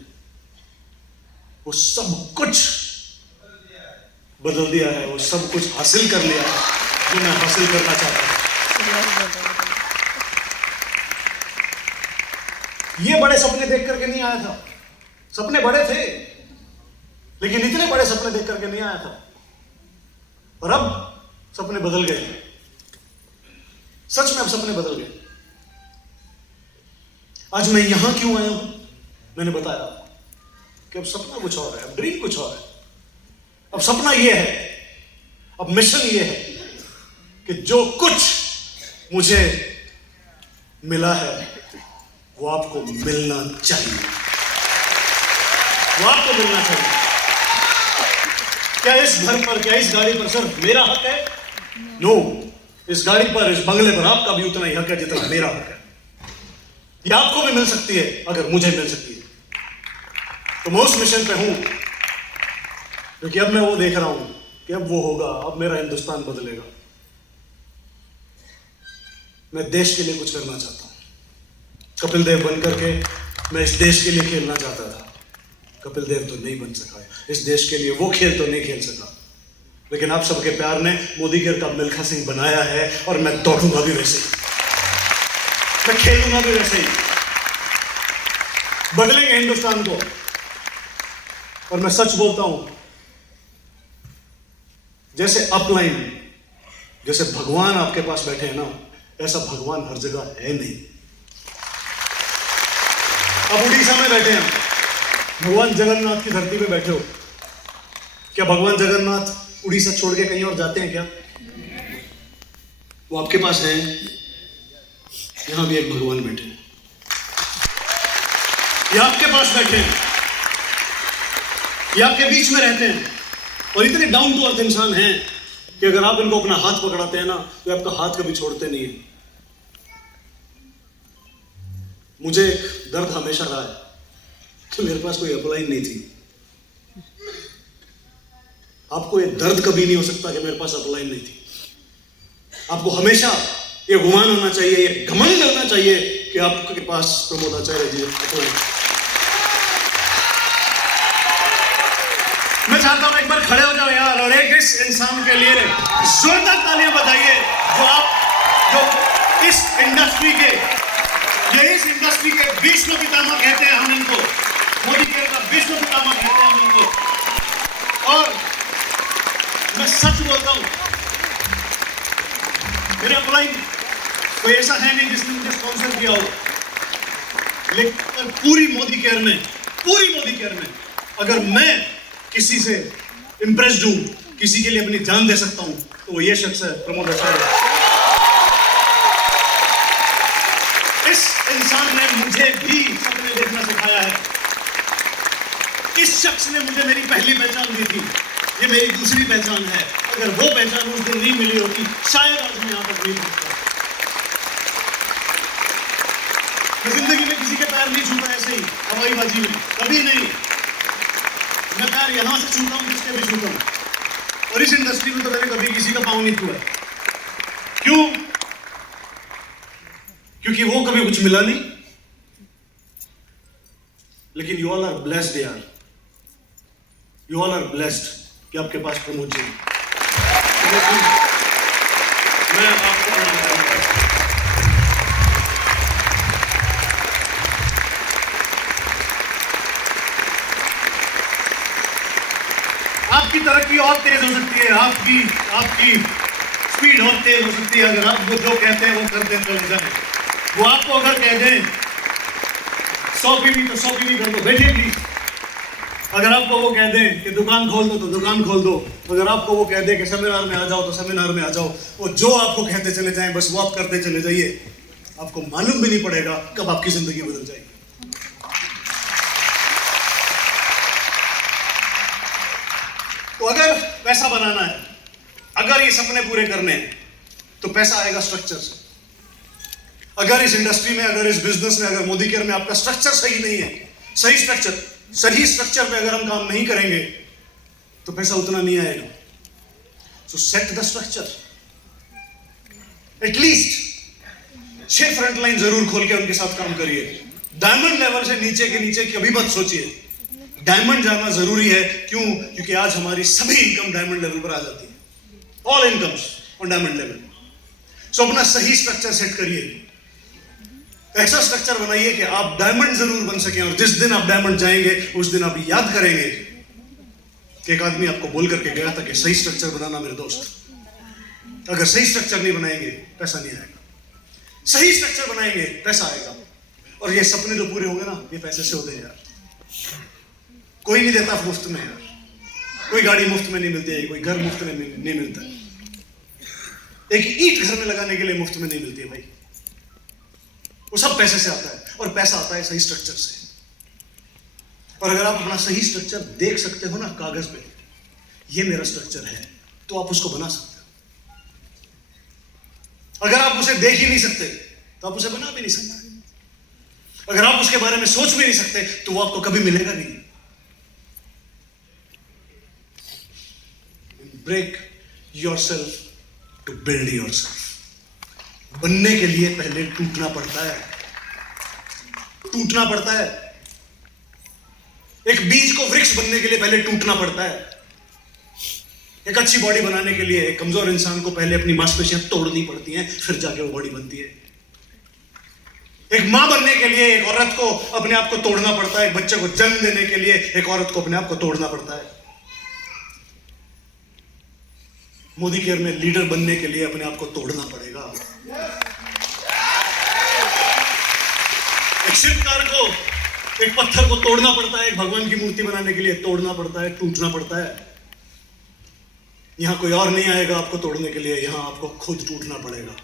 वो सब कुछ बदल दिया है, वो सब कुछ हासिल कर लिया है जो मैं हासिल करना चाहता हूं। ये बड़े सपने देख करके नहीं आया था, सपने बड़े थे लेकिन इतने बड़े सपने देख करके नहीं आया था, और अब सपने बदल गए। सच में अब सपने बदल गए। आज मैं यहां क्यों आया हूं, मैंने बताया कि अब सपना कुछ और है, अब ड्रीम कुछ और है। अब सपना यह है, अब मिशन यह है कि जो कुछ मुझे मिला है वो आपको मिलना चाहिए, वो आपको मिलना चाहिए। क्या इस घर पर, क्या इस गाड़ी पर सिर्फ मेरा हक है? नो, इस गाड़ी पर, इस बंगले पर आपका भी उतना ही हक है जितना मेरा हक है। ये आपको भी मिल सकती है अगर मुझे मिल सकती है। तो मैं उस मिशन पे हूं क्योंकि अब मैं वो देख रहा हूं कि अब वो होगा, अब मेरा हिंदुस्तान बदलेगा। मैं देश के लिए कुछ करना चाहता हूं। कपिल देव बनकर के मैं इस देश के लिए खेलना चाहता था, कपिल देव तो नहीं बन सका, इस देश के लिए वो खेल तो नहीं खेल सका, लेकिन आप सबके प्यार ने मोदी केयर का मिल्खा सिंह बनाया है, और मैं दौड़ूंगा भी वैसे ही, मैं खेलूंगा भी वैसे ही। बदलेंगे हिंदुस्तान को। और मैं सच बोलता हूं, जैसे अपलाइन, जैसे भगवान आपके पास बैठे हैं ना, ऐसा भगवान हर जगह है नहीं। अब उड़ीसा में बैठे हैं, भगवान जगन्नाथ की धरती पे बैठे हो, क्या भगवान जगन्नाथ उड़ीसा छोड़ के कहीं और जाते हैं क्या? वो आपके पास है। यहां भी एक भगवान बैठे हैं, ये आपके पास बैठे हैं, ये आपके बीच में रहते हैं, और इतने डाउन टू अर्थ इंसान हैं कि अगर आप इनको अपना हाथ पकड़ाते हैं ना तो आपका हाथ कभी छोड़ते नहीं है। मुझे एक दर्द हमेशा रहा है कि मेरे पास कोई अपलाइन नहीं थी। आपको ये दर्द कभी नहीं हो सकता कि मेरे पास अपलाइन नहीं थी। आपको हमेशा ये गुमान होना चाहिए, ये घमंड होना चाहिए कि आपके पास प्रमोद आचार्य जी अपलाइन। मैं चाहता हूं एक बार खड़े हो जाओ यार, और एक इस इंसान के लिए जोरदार तालियां बजाइए जो इस इंडस्ट्री के, इस इंडस्ट्री के विश्व पितामह कहते हैं हम इनको, मोदी केयर का विश्व पितामह कहते हैं हम इनको। और मैं सच बोलता हूं, मेरे अपलाइन कोई ऐसा है नहीं जिसने मुझे स्पॉन्सर किया हो, लेकिन पूरी मोदी केयर में अगर मैं किसी से इंप्रेस्ड हूं, किसी के लिए अपनी जान दे सकता हूं, तो वो ये शख्स है, प्रमोद आचार्य। इस इंसान ने मुझे भी सपने देखना सिखाया है। इस शख्स ने मुझे मेरी पहली पहचान दी थी, ये मेरी दूसरी पहचान है। अगर वो पहचान उस दिन नहीं मिली होती, शायद आज मैं यहां तक नहीं पहुंचता। मैं जिंदगी में किसी के पैर नहीं छूता ऐसे ही हवाईबाजी में, कभी नहीं। मैं पैर यहां से छूता हूं जिसके भी छूता हूं, और इस इंडस्ट्री में तो मैंने कभी किसी का पाँव नहीं छुआ। क्यों? क्योंकि वो कभी कुछ मिला नहीं। लेकिन यू ऑल आर ब्लेस्ड यार, यू ऑल आर ब्लेस्ड कि आपके पास प्रमोद जी। मैं आपको आपकी तरक्की और तेज हो सकती है, आपकी स्पीड और तेज हो सकती है अगर आप वो जो कहते हैं वो करते चले जाए। वो आपको अगर कह दें 100 पीवी तो 100 पीवी कर दो, बैठिए प्लीज। अगर आपको वो कह दें कि दुकान खोल दो तो दुकान खोल दो। अगर आपको वो कह दें कि सेमिनार में आ जाओ तो सेमिनार में आ जाओ। वो जो आपको कहते चले जाएं बस वो आप करते चले जाइए। आपको मालूम भी नहीं पड़ेगा कब आपकी जिंदगी बदल जाएगी। तो अगर पैसा बनाना है, अगर ये सपने पूरे करने हैं तो पैसा आएगा स्ट्रक्चर से। अगर इस इंडस्ट्री में, अगर इस बिजनेस में, अगर मोदी केयर में आपका स्ट्रक्चर सही नहीं है, सही स्ट्रक्चर पे अगर हम काम नहीं करेंगे तो पैसा उतना नहीं आएगा। सो set the structure. At least 6 front line जरूर खोल के उनके साथ काम करिए। डायमंड लेवल से नीचे के नीचे कभी मत सोचिए। डायमंड जाना जरूरी है। क्यों? क्योंकि आज हमारी सभी इनकम डायमंड लेवल पर आ जाती है। All incomes on diamond level. So अपना सही स्ट्रक्चर सेट करिए। ऐसा स्ट्रक्चर बनाइए कि आप डायमंड जरूर बन सकें, और जिस दिन आप डायमंड जाएंगे उस दिन आप याद करेंगे कि एक आदमी आपको बोल करके गया था कि सही स्ट्रक्चर बनाना मेरे दोस्त। अगर सही स्ट्रक्चर नहीं बनाएंगे पैसा नहीं आएगा। सही स्ट्रक्चर बनाएंगे पैसा आएगा। और ये सपने जो पूरे होंगे ना, ये पैसे से होते हैं यार। कोई नहीं देता मुफ्त में यार। कोई गाड़ी मुफ्त में नहीं मिलती है, कोई घर मुफ्त में नहीं मिलता। एक ईंट घर में लगाने के लिए मुफ्त में नहीं मिलती है भाई। वो सब पैसे से आता है, और पैसा आता है सही स्ट्रक्चर से। और अगर आप अपना सही स्ट्रक्चर देख सकते हो ना कागज पे, ये मेरा स्ट्रक्चर है, तो आप उसको बना सकते हो। अगर आप उसे देख ही नहीं सकते तो आप उसे बना भी नहीं सकते। अगर आप उसके बारे में सोच भी नहीं सकते तो वो आपको कभी मिलेगा नहीं। Break yourself to build yourself. बनने के लिए पहले टूटना पड़ता है। टूटना पड़ता है। एक बीज को वृक्ष बनने के लिए पहले टूटना पड़ता है। एक अच्छी बॉडी बनाने के लिए एक कमजोर इंसान को पहले अपनी मांसपेशियां तोड़नी पड़ती हैं, फिर जाके वो बॉडी बनती है। एक मां बनने के लिए एक औरत को अपने आप को तोड़ना पड़ता है। एक बच्चे को जन्म देने के लिए एक औरत को अपने आप को तोड़ना पड़ता है। मोदी केयर में लीडर बनने के लिए अपने आप को तोड़ना पड़ेगा। एक शिल्पकार को एक पत्थर को तोड़ना पड़ता है। एक भगवान की मूर्ति बनाने के लिए तोड़ना पड़ता है, टूटना पड़ता है। यहां कोई और नहीं आएगा आपको तोड़ने के लिए, यहां आपको खुद टूटना पड़ेगा।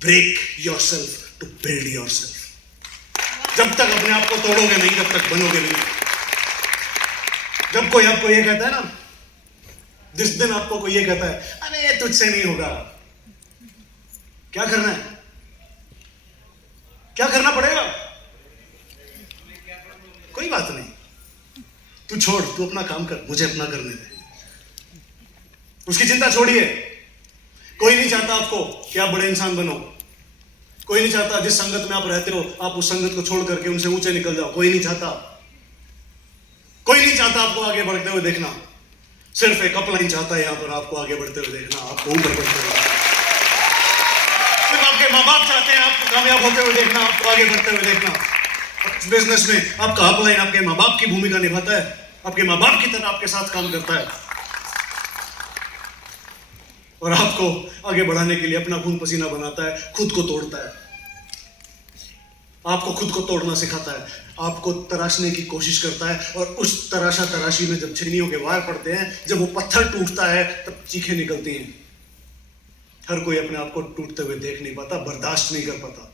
Break yourself to build yourself. जब तक अपने आप को तोड़ोगे नहीं, तब तक बनोगे नहीं। जब कोई आपको ये कहता है ना, जिस दिन आपको कोई ये कहता है अरे तुझसे नहीं होगा, क्या करना है? क्या करना पड़ेगा? कोई बात नहीं, तू छोड़, तू अपना काम कर, मुझे अपना करने दे। उसकी चिंता छोड़िए। कोई नहीं चाहता आपको कि आप बड़े इंसान बनो। कोई नहीं चाहता जिस संगत में आप रहते हो आप उस संगत को छोड़ करके उनसे ऊंचे निकल जाओ। कोई नहीं चाहता। कोई नहीं चाहता आपको आगे बढ़ते हुए देखना। सिर्फ एक अपलाइन चाहता है यहां पर आपको आगे बढ़ते हुए देखना, आपको ऊपर बढ़ते हुए। सिर्फ आपके माँ बाप चाहते हैं आपको कामयाब होते हुए देखना, आपको आगे बढ़ते हुए देखना। बिजनेस में आपका अपलाइन आपके माँ बाप की भूमिका निभाता है, आपके माँ बाप की तरह आपके साथ काम करता है, और आपको आगे बढ़ाने के लिए अपना खून पसीना बनाता है, खुद को तोड़ता है, आपको खुद को तोड़ना सिखाता है, आपको तराशने की कोशिश करता है। और उस तराशी में जब छेनियों के वार पड़ते हैं, जब वो पत्थर टूटता है, तब चीखें निकलती हैं। हर कोई अपने आप को टूटते हुए देख नहीं पाता, बर्दाश्त नहीं कर पाता।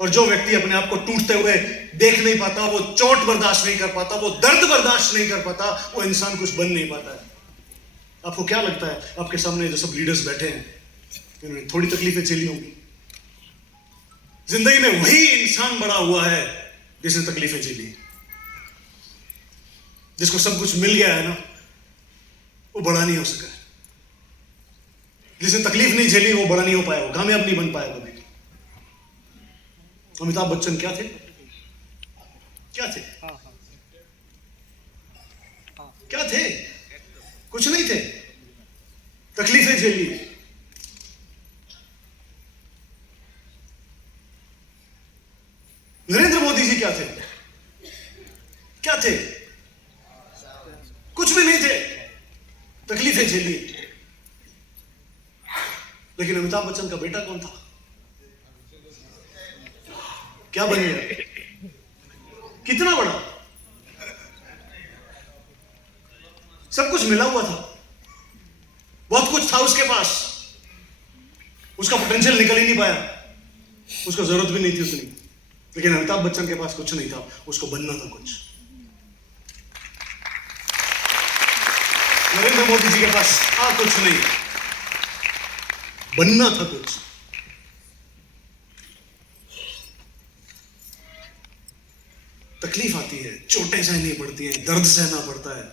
और जो व्यक्ति अपने आप को टूटते हुए देख नहीं पाता, वो चोट बर्दाश्त नहीं कर पाता, वो दर्द बर्दाश्त नहीं कर पाता, वो इंसान कुछ बन नहीं पाता है। आपको क्या लगता है आपके सामने जो सब लीडर्स बैठे हैं, इन्होंने थोड़ी तकलीफें झेली होंगी? जिंदगी में वही इंसान बड़ा हुआ है जिसने तकलीफें झेली। जिसको सब कुछ मिल गया है ना, वो बड़ा नहीं हो सका। जिसने तकलीफ नहीं झेली वो बड़ा नहीं हो पाया, वो कामयाब नहीं बन पाया कभी। अमिताभ बच्चन क्या थे? क्या थे? क्या थे? कुछ नहीं थे। तकलीफें झेली, तकलीफें झेली, लेकिन अमिताभ बच्चन का बेटा कौन था? क्या बन गया? कितना बड़ा, सब कुछ मिला हुआ था, बहुत कुछ था उसके पास, उसका पोटेंशियल निकल ही नहीं पाया, उसको जरूरत भी नहीं थी उतनी। लेकिन अमिताभ बच्चन के पास कुछ नहीं था, उसको बनना था कुछ। नरेंद्र मोदी जी के पास था कुछ नहीं, बनना था कुछ। तकलीफ आती है, चोटें सहनी पड़ती हैं, दर्द सहना पड़ता है,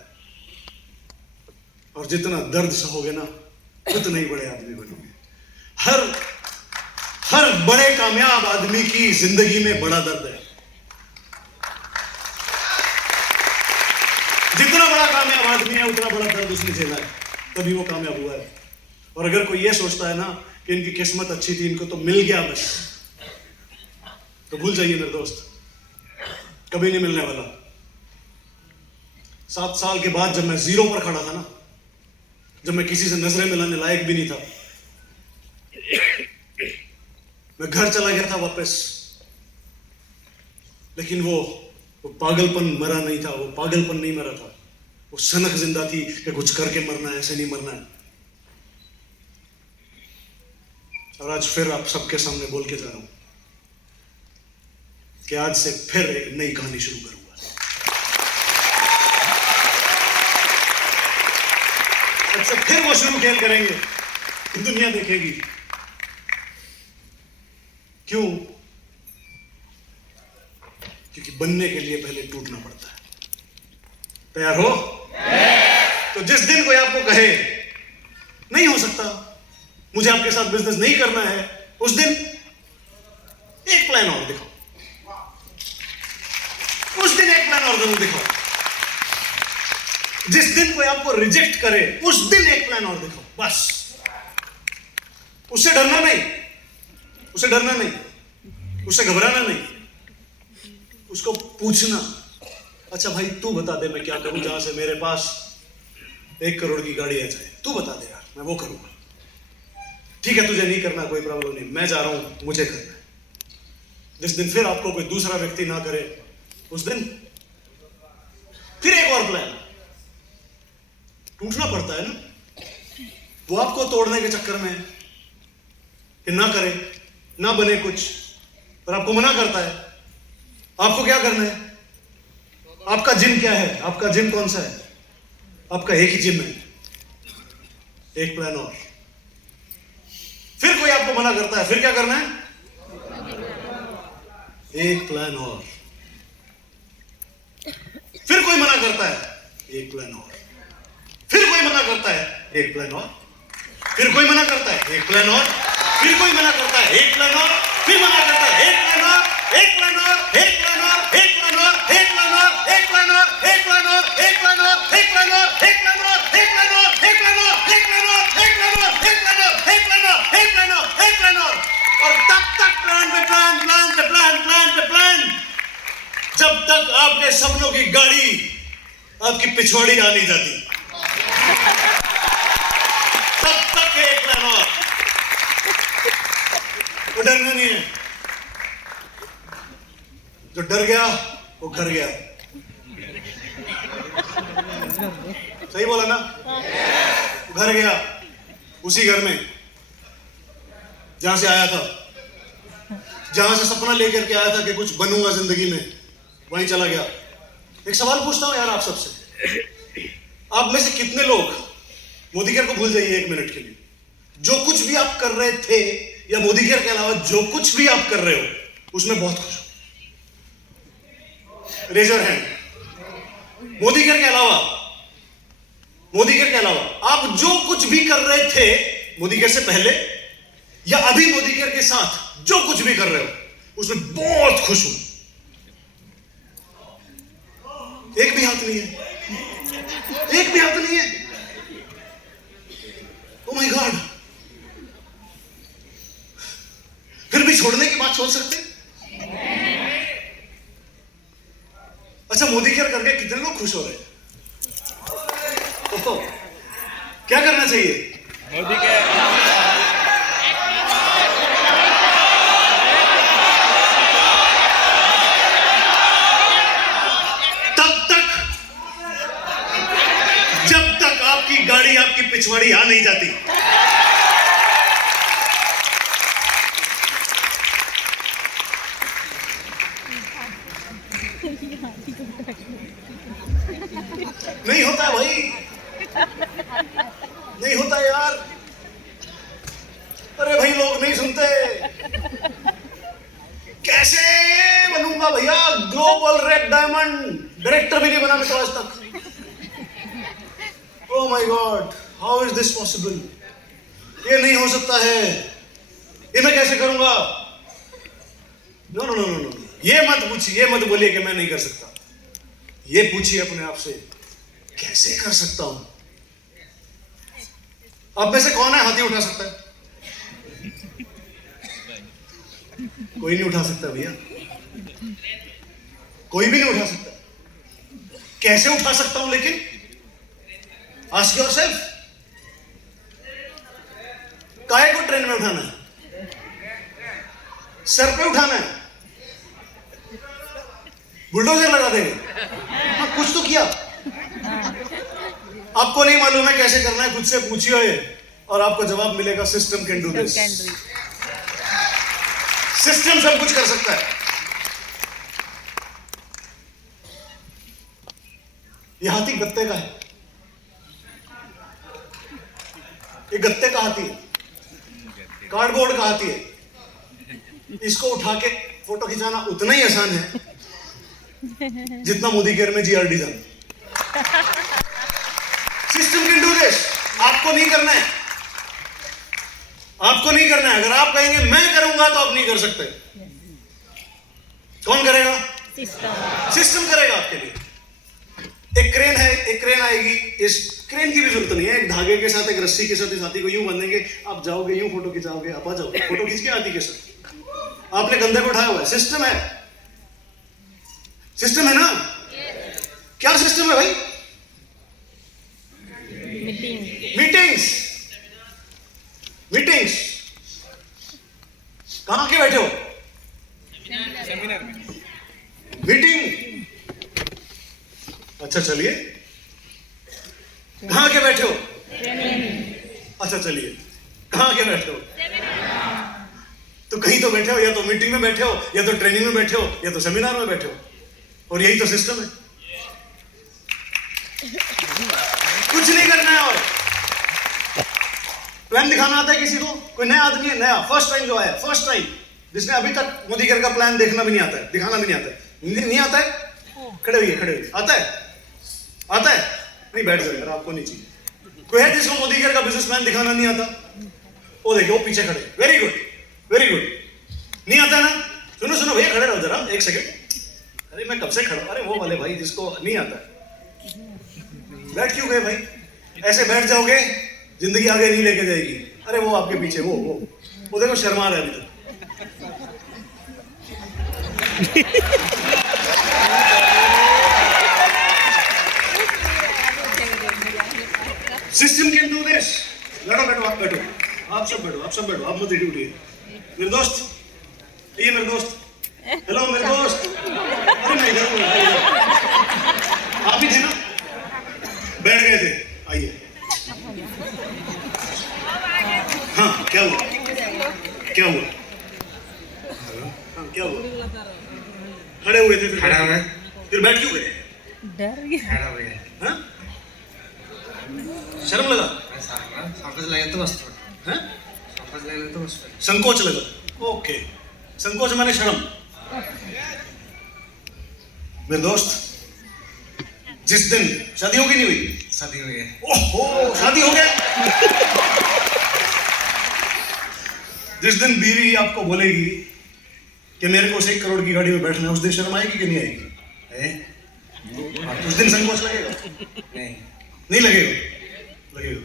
और जितना दर्द सहोगे ना उतने ही बड़े आदमी बनोगे। हर बड़े कामयाब आदमी की जिंदगी में बड़ा दर्द है। जितना बड़ा कामयाब आदमी है उतना बड़ा दर्द उसने झेला है, तभी वो कामयाब हुआ है। और अगर कोई ये सोचता है ना कि इनकी किस्मत अच्छी थी, इनको तो मिल गया बस, तो भूल जाइए मेरे दोस्त, कभी नहीं मिलने वाला। 7 साल के बाद जब मैं जीरो पर खड़ा था ना, जब मैं किसी से नजरें मिलाने लायक भी नहीं था, मैं घर चला गया था वापस, लेकिन वो पागलपन मरा नहीं था, वो पागलपन नहीं मरा था, वो सनक जिंदा थी कि कुछ करके मरना है, ऐसे नहीं मरना है। और आज फिर आप सबके सामने बोल के जा रहा हूं कि आज से फिर एक नई कहानी शुरू करूंगा। आज से फिर वो शुरू खेल करेंगे, दुनिया देखेगी। क्यों? क्योंकि बनने के लिए पहले टूटना पड़ता है। तैयार हो? तो जिस दिन कोई आपको कहे नहीं हो सकता, मुझे आपके साथ बिजनेस नहीं करना है, उस दिन एक प्लान और दिखाओ, उस दिन एक प्लान और जरूर दिखाओ। जिस दिन कोई आपको रिजेक्ट करे, उस दिन एक प्लान और दिखाओ, बस। उससे डरना नहीं, उससे डरना नहीं, उससे घबराना नहीं, उसको पूछना, अच्छा भाई तू बता दे मैं क्या करूं जहां से मेरे पास 1 करोड़ की गाड़ी आ जाए, तू बता दे यार, मैं वो करूंगा। ठीक है, तुझे नहीं करना कोई प्रॉब्लम नहीं, मैं जा रहा हूं, मुझे करना है। जिस दिन फिर आपको कोई दूसरा व्यक्ति ना करे, उस दिन फिर एक और प्लान। टूटना पड़ता है ना, वो आपको तोड़ने के चक्कर में कि ना करे, ना बने कुछ, और आपको मना करता है। आपको क्या करना है? आपका जिम क्या है? आपका जिम कौन सा है? आपका एक ही जिम है। एक प्लान और। फिर कोई आपको मना करता है, फिर क्या करना है? एक प्लान और। फिर कोई मना करता है, एक प्लान और। फिर कोई मना करता है, एक प्लान और। फिर कोई मना करता है, एक प्लान और। फिर कोई मना करता है, एक प्लान और। फिर मना करता है, एक प्लान और, एक प्लान और, एक प्लान और, एक प्लान और, एक प्लान और, एक प्लान और, एक प्लान और, एक प्लान और, एक प्लान और, एक प्लान और, एक प्लान और, एक प्लान और, एक प्लान और, एक प्लान और, एक प्लान और, एक प्लान और, एक प्लान और, एक प्लान और। और तब तक प्लान पे प्लान, प्लान पे प्लान, प्लान पे प्लान, जब तक आपके सपनों की गाड़ी आपकी पिछवाड़ी आ नहीं जाती, तब तक एक प्लान और। वो डरना नहीं है, जो डर गया वो घर गया। सही बोला ना? घर गया, उसी घर में जहां से आया था, जहां से सपना लेकर के आया था कि कुछ बनूंगा जिंदगी में, वहीं चला गया। एक सवाल पूछता हूं यार आप सबसे, आप में से कितने लोग मोदी केयर को भूल जाइए 1 मिनट के लिए, जो कुछ भी आप कर रहे थे या मोदी केयर के अलावा जो कुछ भी आप कर रहे हो उसमें बहुत खुश हो? Raise your hand. Modi care के अलावा, मोदी केयर के अलावा आप जो कुछ भी कर रहे थे मोदी केयर से पहले या अभी मोदी केयर के साथ जो कुछ भी कर रहे हो उसमें बहुत खुश हूं। एक भी हाथ नहीं है, एक भी हाथ नहीं है। ओह माय गॉड, फिर भी छोड़ने की बात सोच सकते हैं? अच्छा, मोदी केयर करके कितने लोग खुश हो रहे हैं? क्या बनना चाहिए? मोदी के। जब तक आपकी गाड़ी आपकी पिछवाड़ी आ नहीं जाती, नहीं होता भाई, नहीं होता यार। अरे भाई लोग नहीं सुनते। कैसे बनूंगा भैया ग्लोबल रेड डायमंड? डायरेक्टर भी नहीं बना मैं तो आज तक। Oh my God, how is this possible? ये नहीं हो सकता है, ये मैं कैसे करूंगा? No no no no no, ये मत पूछिए, ये मत बोलिए कि मैं नहीं कर सकता। ये पूछिए अपने आप से, कैसे कर सकता हूं? आप में से कौन है हाथी उठा सकता है? कोई नहीं उठा सकता भैया, कोई भी नहीं उठा सकता। कैसे उठा सकता हूं लेकिन? आस्क योरसेल्फ, काहे को ट्रेन में उठाना है? सर पे उठाना है? बुलडोजर लगा देंगे? हाँ, कुछ तो किया। आपको नहीं मालूम है कैसे करना है, खुद से पूछिए और आपको जवाब मिलेगा। System can do this. System सब कुछ कर सकता है। ये हाथी गत्ते का है, ये गत्ते का हाथी है, कार्डबोर्ड का हाथी है। इसको उठा के फोटो खिंचाना उतना ही आसान है जितना मोदी केयर में जीआरडी जाना। System can do this. आपको नहीं करना है, आपको नहीं करना है। अगर आप कहेंगे मैं करूंगा तो आप नहीं कर सकते। कौन करेगा? सिस्टम करेगा आपके लिए। एक क्रेन है, एक क्रेन आएगी। इस क्रेन की भी जरूरत नहीं है, एक धागे के साथ, एक रस्सी के साथ इस हाथी को यूं बांधेंगे, आप जाओगे यूं फोटो खिंचाओगे, आप आ जाओगे फोटो खींच के हाथी के साथ। आपने कंधे को उठाया हुआ है, सिस्टम है। सिस्टम है ना? क्या सिस्टम है भाई? मीटिंग्स। मीटिंग्स कहां के बैठे हो? सेमिनार में। मीटिंग। अच्छा चलिए, कहां के बैठे हो? अच्छा चलिए, कहां के बैठे हो? तो कहीं तो बैठे हो, या तो मीटिंग में बैठे हो, या तो ट्रेनिंग में बैठे हो, या तो सेमिनार में बैठे हो। और यही तो सिस्टम है। कुछ नहीं करना है। और प्लान दिखाना आता है किसी को? कोई नया आदमी है, नया फर्स्ट टाइम जो आया, फर्स्ट टाइम जिसने अभी तक मोदी केयर का प्लान देखना भी नहीं आता है, दिखाना भी नहीं आता है, नहीं आता है? खड़े हुए, खड़े हुए। आता है? आता है? नहीं, बैठ जाओ, आपको नहीं चाहिए। कोई है जिसको मोदी केयर का बिजनेस प्लान दिखाना नहीं आता? वो देखिए, वो पीछे खड़े। Very good, very good. नहीं आता ना? सुनो सुनो भैया, खड़े रहो जरा एक सेकंड। अरे मैं कब से खड़ा? अरे वो वाले भाई जिसको नहीं आता। बैठ क्यों गए भाई? ऐसे बैठ जाओगे जिंदगी आगे नहीं लेके जाएगी। अरे वो आपके पीछे, वो देखो शर्मा रहा है अभी तक। System can do this. बैठो बैठो, आप बैठो, आप सब बैठो, आप सब बैठो, आप मत उठिए। मेरे दोस्त, ये मेरे दोस्त, हेलो मेरे दोस्त। अरे मैं इधर हूं, आप ही थे ना? बैठ गए थे, आइए। हाँ, क्या हुआ? क्या हुआ? हाँ, क्या हुआ? खड़े हुए थे, फिर बैठ क्यों गए? डर गया। खड़ा हो गया। हाँ? शर्म लगा? संकोच लगे तो बस। हाँ? संकोच लगे तो बस। संकोच लगा। ओके, संकोच माने शर्म। मेरे दोस्त, जिस दिन शादी होगी नहीं हुई? शादी हो गया। ओहो, शादी हो गया। जिस दिन बीवी आपको बोलेगी कि मेरे को 1 करोड़ की गाड़ी में बैठना है, उस दिन शर्म आएगी कि नहीं आएगी? उस दिन संकोच लगेगा? नहीं लगेगा? लगेगा।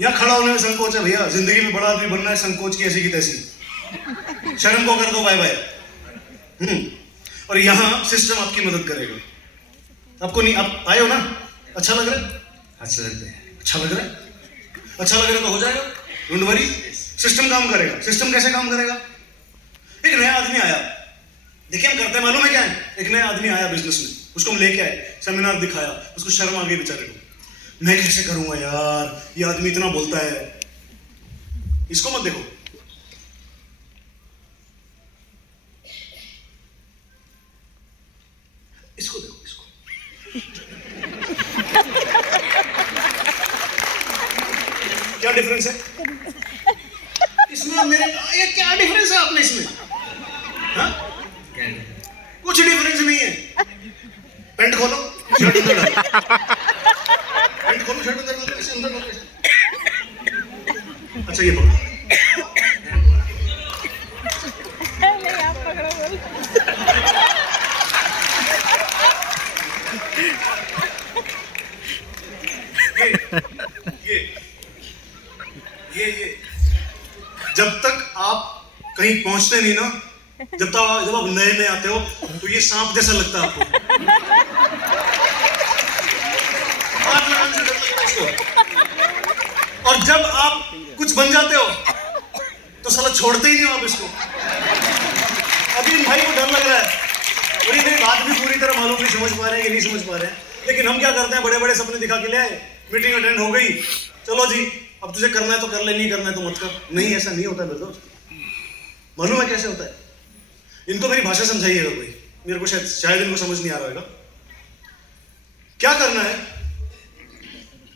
यहाँ खड़ा होने में संकोच है भैया। जिंदगी में बड़ा आदमी बनना है, संकोच की ऐसी की तैसी। शर्म को कर दो बाय बाय। और यहाँ सिस्टम आपकी मदद करेगा। आपको नहीं, आप आए हो ना? अच्छा लग रहा है? अच्छा लगता है। अच्छा लग रहा है? अच्छा लग रहा तो हो जाएगा, डोंट वरी। सिस्टम काम करेगा। सिस्टम कैसे काम करेगा? एक नया आदमी आया, देखिए हम करते हैं मालूम है क्या है? एक नया आदमी आया बिजनेस में, उसको हम लेके आए, सेमिनार दिखाया, उसको शर्म आ गई बेचारे को। मैं कैसे करूंगा यार, ये आदमी इतना बोलता है। इसको मत देखो, इसको देखो, इसको। क्या डिफरेंस है इसमें और मेरे? ये क्या डिफरेंस है आपने इसमें? हाँ? कुछ डिफरेंस नहीं है। पैंट खोलो, शर्ट अंदर डालो। पैंट खोलो, शर्ट अंदर डालो, ऐसे अंदर डालो ऐसे। अच्छा ये पकड़ो। नहीं आप पकड़ो बोल। ये जब तक आप कहीं पहुंचते नहीं ना, जब आप नए नए आते हो तो ये सांप जैसा लगता है आपको। हाथ लगाने से डर लगता है इसको। और जब आप कुछ बन जाते हो तो साला छोड़ते ही नहीं हो आप इसको। अभी इन भाई को डर लग रहा है और ये मेरी बात भी पूरी तरह मालूम नहीं समझ पा रहे हैं कि नहीं समझ पा रहे हैं, लेकिन हम क्या करते हैं, बड़े बड़े सपने दिखा के ले आए, मीटिंग अटेंड हो गई, चलो जी अब तुझे करना है तो कर ले, नहीं करना है तो मत कर। नहीं, ऐसा नहीं होता बेटो। मालूम है कैसे होता है? इनको मेरी भाषा समझाइएगा कोई, मेरे को शायद इनको समझ नहीं आ रहा होगा। क्या करना है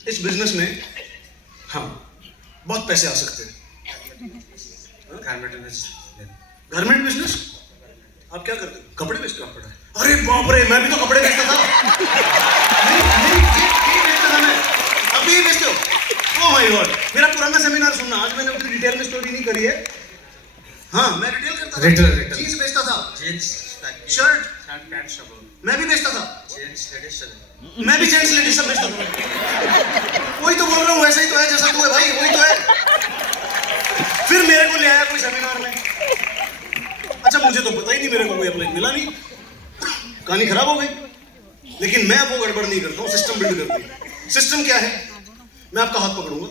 इस बिजनेस में? हाँ, बहुत पैसे आ सकते हैं। Garment business? आप क्या करते हो? कपड़े बेचते हो? अरे बाप रे, मैं भी तो कपड़े बेचता था। नहीं, ये बेचता था मैं। अब भी ये बेचते हो? ओह माय गॉड, मेरा पुराना सेमिनार सुनना, आज मैंने अपनी डिटेल में स्टोरी नहीं करी है। हाँ, मैं रिटेल करता था, जीन्स बेचता था, शर्ट, पैंट सब, मैं भी बेचता था, जेंट्स लेडीज सब, मैं भी जेंट्स लेडीज सब बेचता था। वही तो बोल रहा हूँ, वैसा ही तो है जैसा तू है भाई, वही तो है। फिर मेरे को ले आया कोई सेमिनार में। अच्छा, मुझे तो पता ही नहीं, मेरे को कोई अप्लाई मिला नहीं, कहानी खराब हो गई। लेकिन मैं वो गड़बड़ नहीं करता हूँ, सिस्टम बिल्ड करता हूँ। सिस्टम क्या है? मैं आपका हाथ पकड़ूंगा,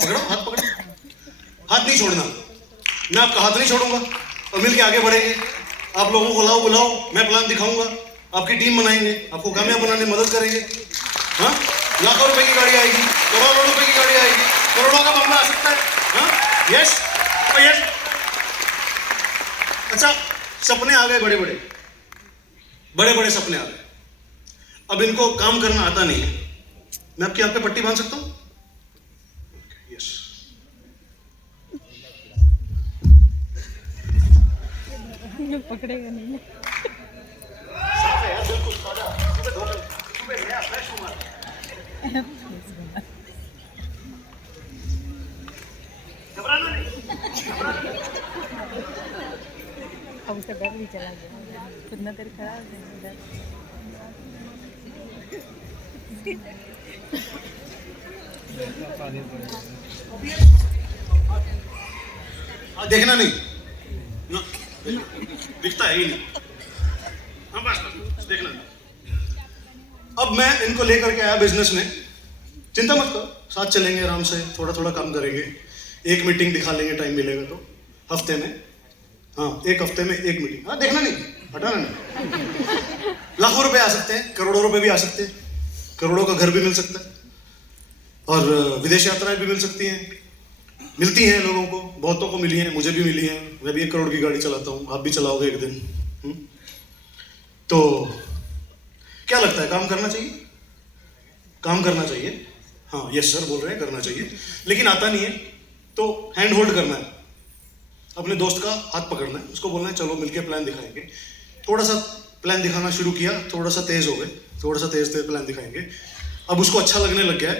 पकड़ो, हाथ पकड़ो, हाथ नहीं छोड़ना, मैं आपका हाथ नहीं छोड़ूंगा और मिलके आगे बढ़ेंगे। आप लोगों को बुलाओ, मैं प्लान दिखाऊंगा, आपकी टीम बनाएंगे, आपको कामयाब बनाने में मदद करेंगे। हाँ, लाखों रुपए की गाड़ी आएगी, करोड़ों रुपए की गाड़ी आएगी, करोड़ों का बंगला आ सकता है। हाँ, यस यस। अच्छा, सपने आ गए, बड़े बड़े सपने आ गए। अब इनको काम करना आता नहीं है। मैं आपकी आंख पे पट्टी बांध सकता हूं? यस। पकड़ेगा नहीं। साफ है यार, बिल्कुल ताजा। सुबह नया फ्रेश हुआ। घबराना नहीं। अब उसका डर भी चला गया, कितना देर खड़ा हो गया। देखना नहीं ना, दिखता है ही नहीं। हाँ बस देखना नहीं। अब मैं इनको लेकर के आया बिजनेस में, चिंता मत करो, साथ चलेंगे आराम से, थोड़ा थोड़ा काम करेंगे, एक मीटिंग दिखा लेंगे टाइम मिलेगा तो हफ्ते में। हाँ, एक हफ्ते में एक मीटिंग। हाँ, देखना नहीं, हटाना नहीं। लाखों रुपए आ सकते हैं, करोड़ों रुपए भी आ सकते हैं, करोड़ों का घर भी मिल सकता है और विदेश यात्राएं भी मिल सकती हैं, मिलती हैं लोगों को, बहुतों को मिली हैं, मुझे भी मिली हैं। मैं भी 1 करोड़ की गाड़ी चलाता हूँ, आप भी चलाओगे एक दिन। तो क्या लगता है, काम करना चाहिए? काम करना चाहिए। हाँ, यस सर बोल रहे हैं, करना चाहिए, लेकिन आता नहीं है तो हैंड होल्ड करना है, अपने दोस्त का हाथ पकड़ना है, उसको बोलना है चलो मिलके प्लान दिखाएंगे। थोड़ा सा प्लान दिखाना शुरू किया, थोड़ा सा तेज हो गए, थोड़ा सा तेज प्लान दिखाएंगे। अब उसको अच्छा लगने लग गया है,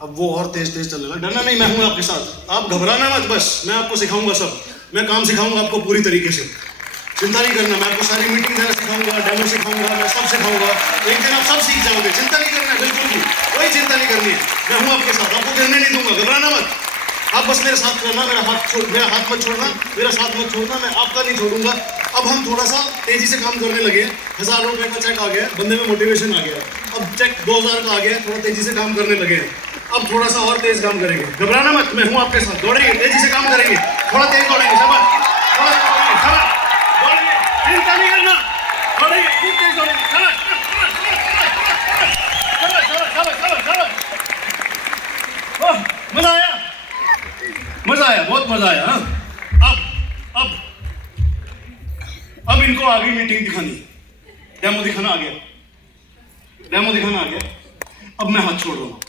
अब वो और तेज चलने लगा। डरना नहीं, मैं हूँ आपके साथ, आप घबराना मत, बस मैं आपको सिखाऊंगा सब, मैं काम सिखाऊंगा आपको पूरी तरीके से, चिंता नहीं करना। मैं आपको सारी मीटिंग देना सिखाऊंगा, डेमो सिखाऊंगा, मैं सब सिखाऊंगा, एक दिन आप सब सीख जाओगे, चिंता नहीं करना है, बिल्कुल भी कोई चिंता नहीं करनी है। मैं हूँ आपके साथ, आपको गिरने नहीं दूंगा, घबराना मत। आप बस मेरे साथ करना, मेरा हाथ मत छोड़ना, मेरा साथ मत छोड़ना, मैं आपका नहीं छोड़ूंगा। अब हम थोड़ा सा तेजी से काम करने लगे, 1000 रुपए का चेक आ गया, बंदे में मोटिवेशन आ गया। अब चेक 2000 का आ गया, थोड़ा तेजी से काम करने लगे हैं। अब थोड़ा सा और तेज काम करेंगे, घबराना मत, मैं हूं आपके साथ। दौड़ेंगे, तेजी से काम करेंगे, थोड़ा तेज दौड़ेंगे, शाबाश, थोड़ा तेज दौड़ेंगे, शाबाश, दौड़ेंगे, चिंता नहीं करना, दौड़ेंगे, खूब तेज दौड़ेंगे, शाबाश, शाबाश, शाबाश, शाबाश, शाबाश। ओह, मजा आया, मजा आया, बहुत मजा आया। हाँ, अब इनको आगे मीटिंग दिखानी, डेमो दिखाना आ गया, डेमो दिखाना आ गया। अब मैं हाथ छोड़ रहा हूँ,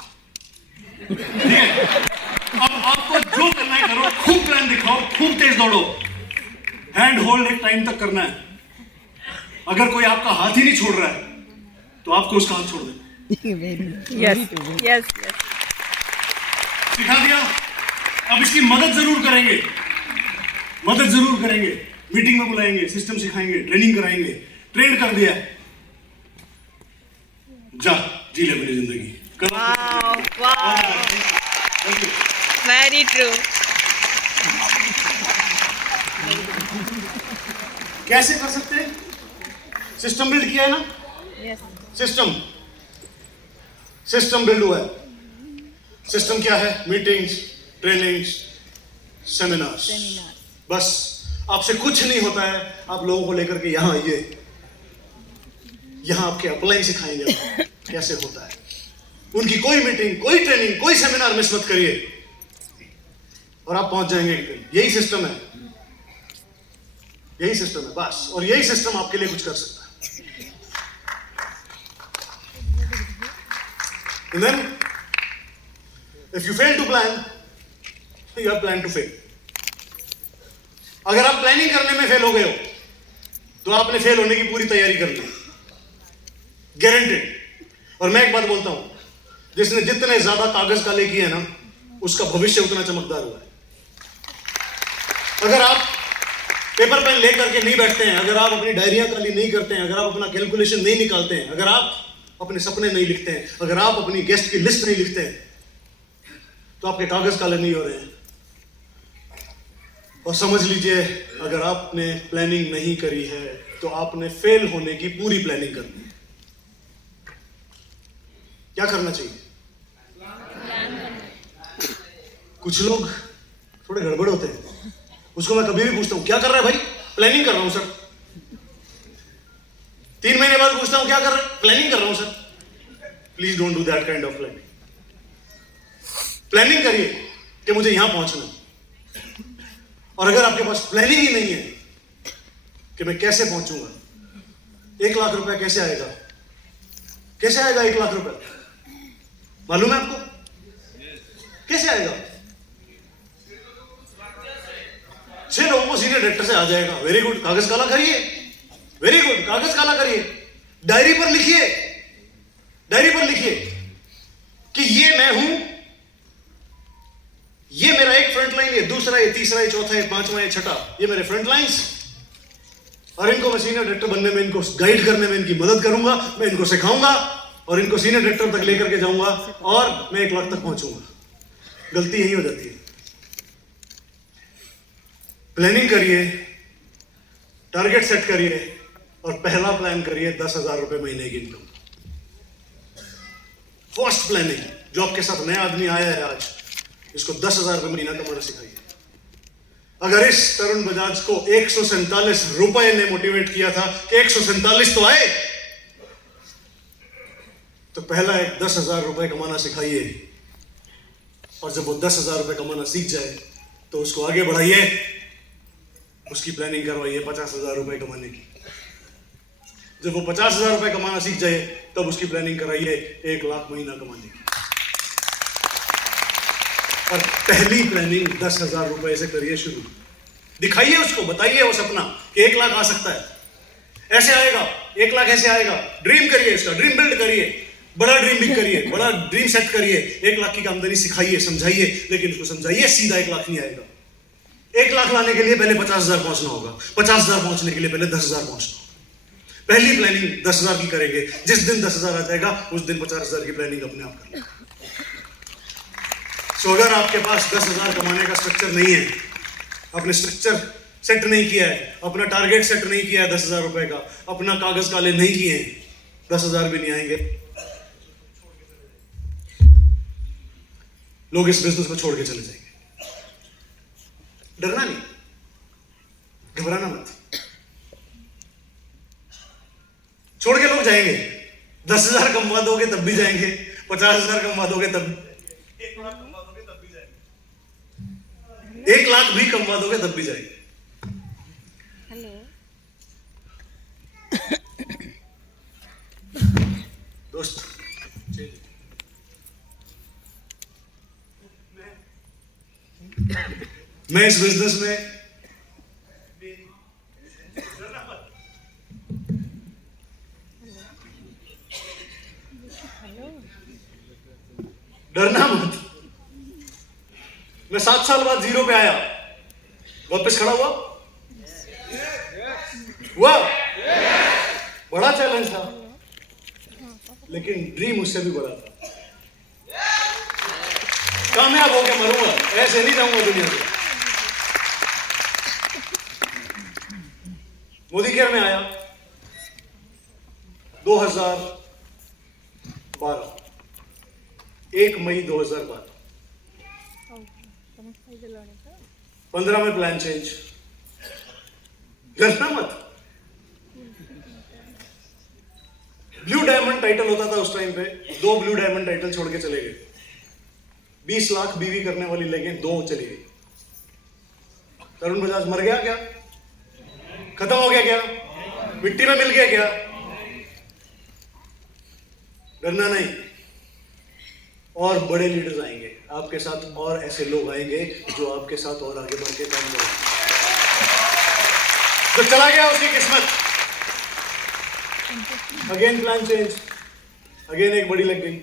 ठीक है? अब आपको जो करना है करो, खूब प्लान दिखाओ, खूब तेज दौड़ो, हैंड होल्ड एक टाइम तक करना है। अगर कोई आपका हाथ ही नहीं छोड़ रहा है तो आपको उसका हाथ छोड़ देना। यस यस सिखा दिया, अब इसकी मदद जरूर करेंगे, मदद जरूर करेंगे, मीटिंग में बुलाएंगे, सिस्टम सिखाएंगे, ट्रेनिंग कराएंगे, ट्रेन कर दिया, जा जी ले अपनी जिंदगी। Very true. कैसे कर सकते हैं? सिस्टम बिल्ड किया है ना, यस सिस्टम बिल्ड हुआ है। सिस्टम क्या है? Meetings, trainings, seminars. बस आपसे कुछ नहीं होता है, आप लोगों को लेकर के यहाँ आइए, यहाँ आपके अपलाइन सिखाएंगे कैसे होता है। उनकी कोई मीटिंग, कोई ट्रेनिंग, कोई सेमिनार मिस मत करिए और आप पहुंच जाएंगे एक दिन। यही सिस्टम है, यही सिस्टम है बस, और यही सिस्टम आपके लिए कुछ कर सकता है। And then, if you fail to plan, you have planned to fail. अगर आप प्लानिंग करने में फेल हो गए हो तो आपने फेल होने की पूरी तैयारी कर ली, गारंटेड। और मैं एक बात बोलता हूं, जिसने जितने ज्यादा कागज काले किए ना, उसका भविष्य उतना चमकदार हुआ है। अगर आप पेपर पेन लेकर के नहीं बैठते हैं, अगर आप अपनी डायरियां काली नहीं करते हैं, अगर आप अपना कैलकुलेशन नहीं निकालते हैं, अगर आप अपने सपने नहीं लिखते हैं, अगर आप अपनी गेस्ट की लिस्ट नहीं लिखते हैं, तो आपके कागज काले नहीं हो रहे हैं। और समझ लीजिए, अगर आपने प्लानिंग नहीं करी है तो आपने फेल होने की पूरी प्लानिंग करनी है। क्या करना चाहिए? कुछ लोग थोड़े गड़बड़ होते हैं, उसको मैं कभी भी पूछता हूं क्या कर रहा है भाई? प्लानिंग कर रहा हूं सर। 3 महीने बाद पूछता हूं क्या कर रहा है? प्लानिंग कर रहा हूं sir. Please don't do that kind of planning. Planning करिए कि मुझे यहां पहुंचना है। और अगर आपके पास प्लानिंग ही नहीं है कि मैं कैसे पहुंचूंगा, 1 लाख रुपया कैसे आएगा? कैसे आएगा 1 लाख रुपया? मालूम है आपको कैसे आएगा? 6 लोगों को सीनियर डायरेक्टर से आ जाएगा। वेरी गुड, कागज काला करिए, वेरी गुड, कागज काला करिए, डायरी पर लिखिए, डायरी पर लिखिए कि ये मैं हूं, ये मेरा एक फ्रंट लाइन, ये दूसरा, ये तीसरा, ये चौथा, ये पांचवा, ये छठा, ये मेरे फ्रंट लाइंस। और इनको मैं सीनियर डायरेक्टर बनने में, इनको गाइड करने में इनकी मदद करूंगा, मैं इनको सिखाऊंगा और इनको सीनियर डायरेक्टर तक लेकर के जाऊंगा और मैं 1 लाख तक पहुंचूंगा। गलती यही हो जाती है। प्लानिंग करिए, टारगेट सेट करिए और पहला प्लान करिए 10,000 रुपए महीने की इनकम। फर्स्ट प्लानिंग, जो आपके साथ नया आदमी आया है आज, इसको 10,000 रुपए महीना कमाना सिखाइए। अगर इस तरुण बजाज को 147 रुपए ने मोटिवेट किया था कि 147 तो आए, तो पहला एक 10,000 रुपए कमाना सिखाइए। और जब वो 10,000 रुपए कमाना सीख जाए तो उसको आगे बढ़ाइए, उसकी प्लानिंग करवाइए 50,000 रुपए कमाने की। जब वो 50,000 रुपए कमाना सीख जाए तब उसकी प्लानिंग कराइए 1 लाख महीना कमाने की। और पहली प्लानिंग 10,000 रुपए से करिए शुरू। दिखाइए उसको, बताइए वो सपना कि 1 लाख आ सकता है, ऐसे आएगा, 1 लाख ऐसे आएगा। ड्रीम करिए, इसका ड्रीम बिल्ड करिए, बड़ा ड्रीम बिग करिए, बड़ा ड्रीम सेट करिए। 1 लाख की आमदनी सिखाइए, समझाइए, लेकिन उसको समझाइए सीधा 1 लाख नहीं आएगा। 1 लाख लाने के लिए पहले 50,000 पहुंचना होगा, 50,000 पहुंचने के लिए पहले 10,000 पहुंचना होगा। पहली प्लानिंग 10,000 की करेंगे, जिस दिन 10,000 आ जाएगा उस दिन 50,000 की प्लानिंग अपने आप कर लेंगे। सो अगर आपके पास 10,000 कमाने का स्ट्रक्चर नहीं है, आपने स्ट्रक्चर सेट नहीं किया है, अपना टारगेट सेट नहीं किया है 10,000 रुपए का, अपना कागज काले नहीं किए हैं, 10,000 भी नहीं आएंगे। लोग इस बिजनेस को छोड़ के चले जाएंगे। डरना नहीं, घबराना मत। छोड़ के लोग जाएंगे। 10,000 कमवा दोगे तब भी जाएंगे, 50,000 कमवा दोगे तब, 1 लाख कमवा दोगे तब भी जाएंगे, 1 लाख भी कमवा दोगे तब भी जाएंगे। हेलो दोस्त, मैं इस बिजनेस में डरना मत। मैं 7 साल बाद 0 पे आया, वापस खड़ा हुआ। बड़ा चैलेंज था, लेकिन ड्रीम उससे भी बड़ा था। कामयाब होके मरूंगा, ऐसे नहीं जाऊंगा दुनिया से। मोदी केयर में आया 2012, 1 मई 2012। 15 में प्लान चेंज। डरना मत। ब्लू डायमंड टाइटल होता था उस टाइम पे, 2 ब्लू डायमंड टाइटल छोड़ के चले गए। 20 लाख बीवी करने वाली लगे, 2 चली गई। तरुण बजाज मर गया क्या? खत्म हो गया क्या? मिट्टी में मिल गया क्या? डरना नहीं। और बड़े लीडर्स आएंगे आपके साथ, और ऐसे लोग आएंगे जो आपके साथ और आगे बढ़ के काम करेंगे। तो चला गया उसकी किस्मत। अगेन प्लान चेंज, अगेन एक बड़ी लग गई,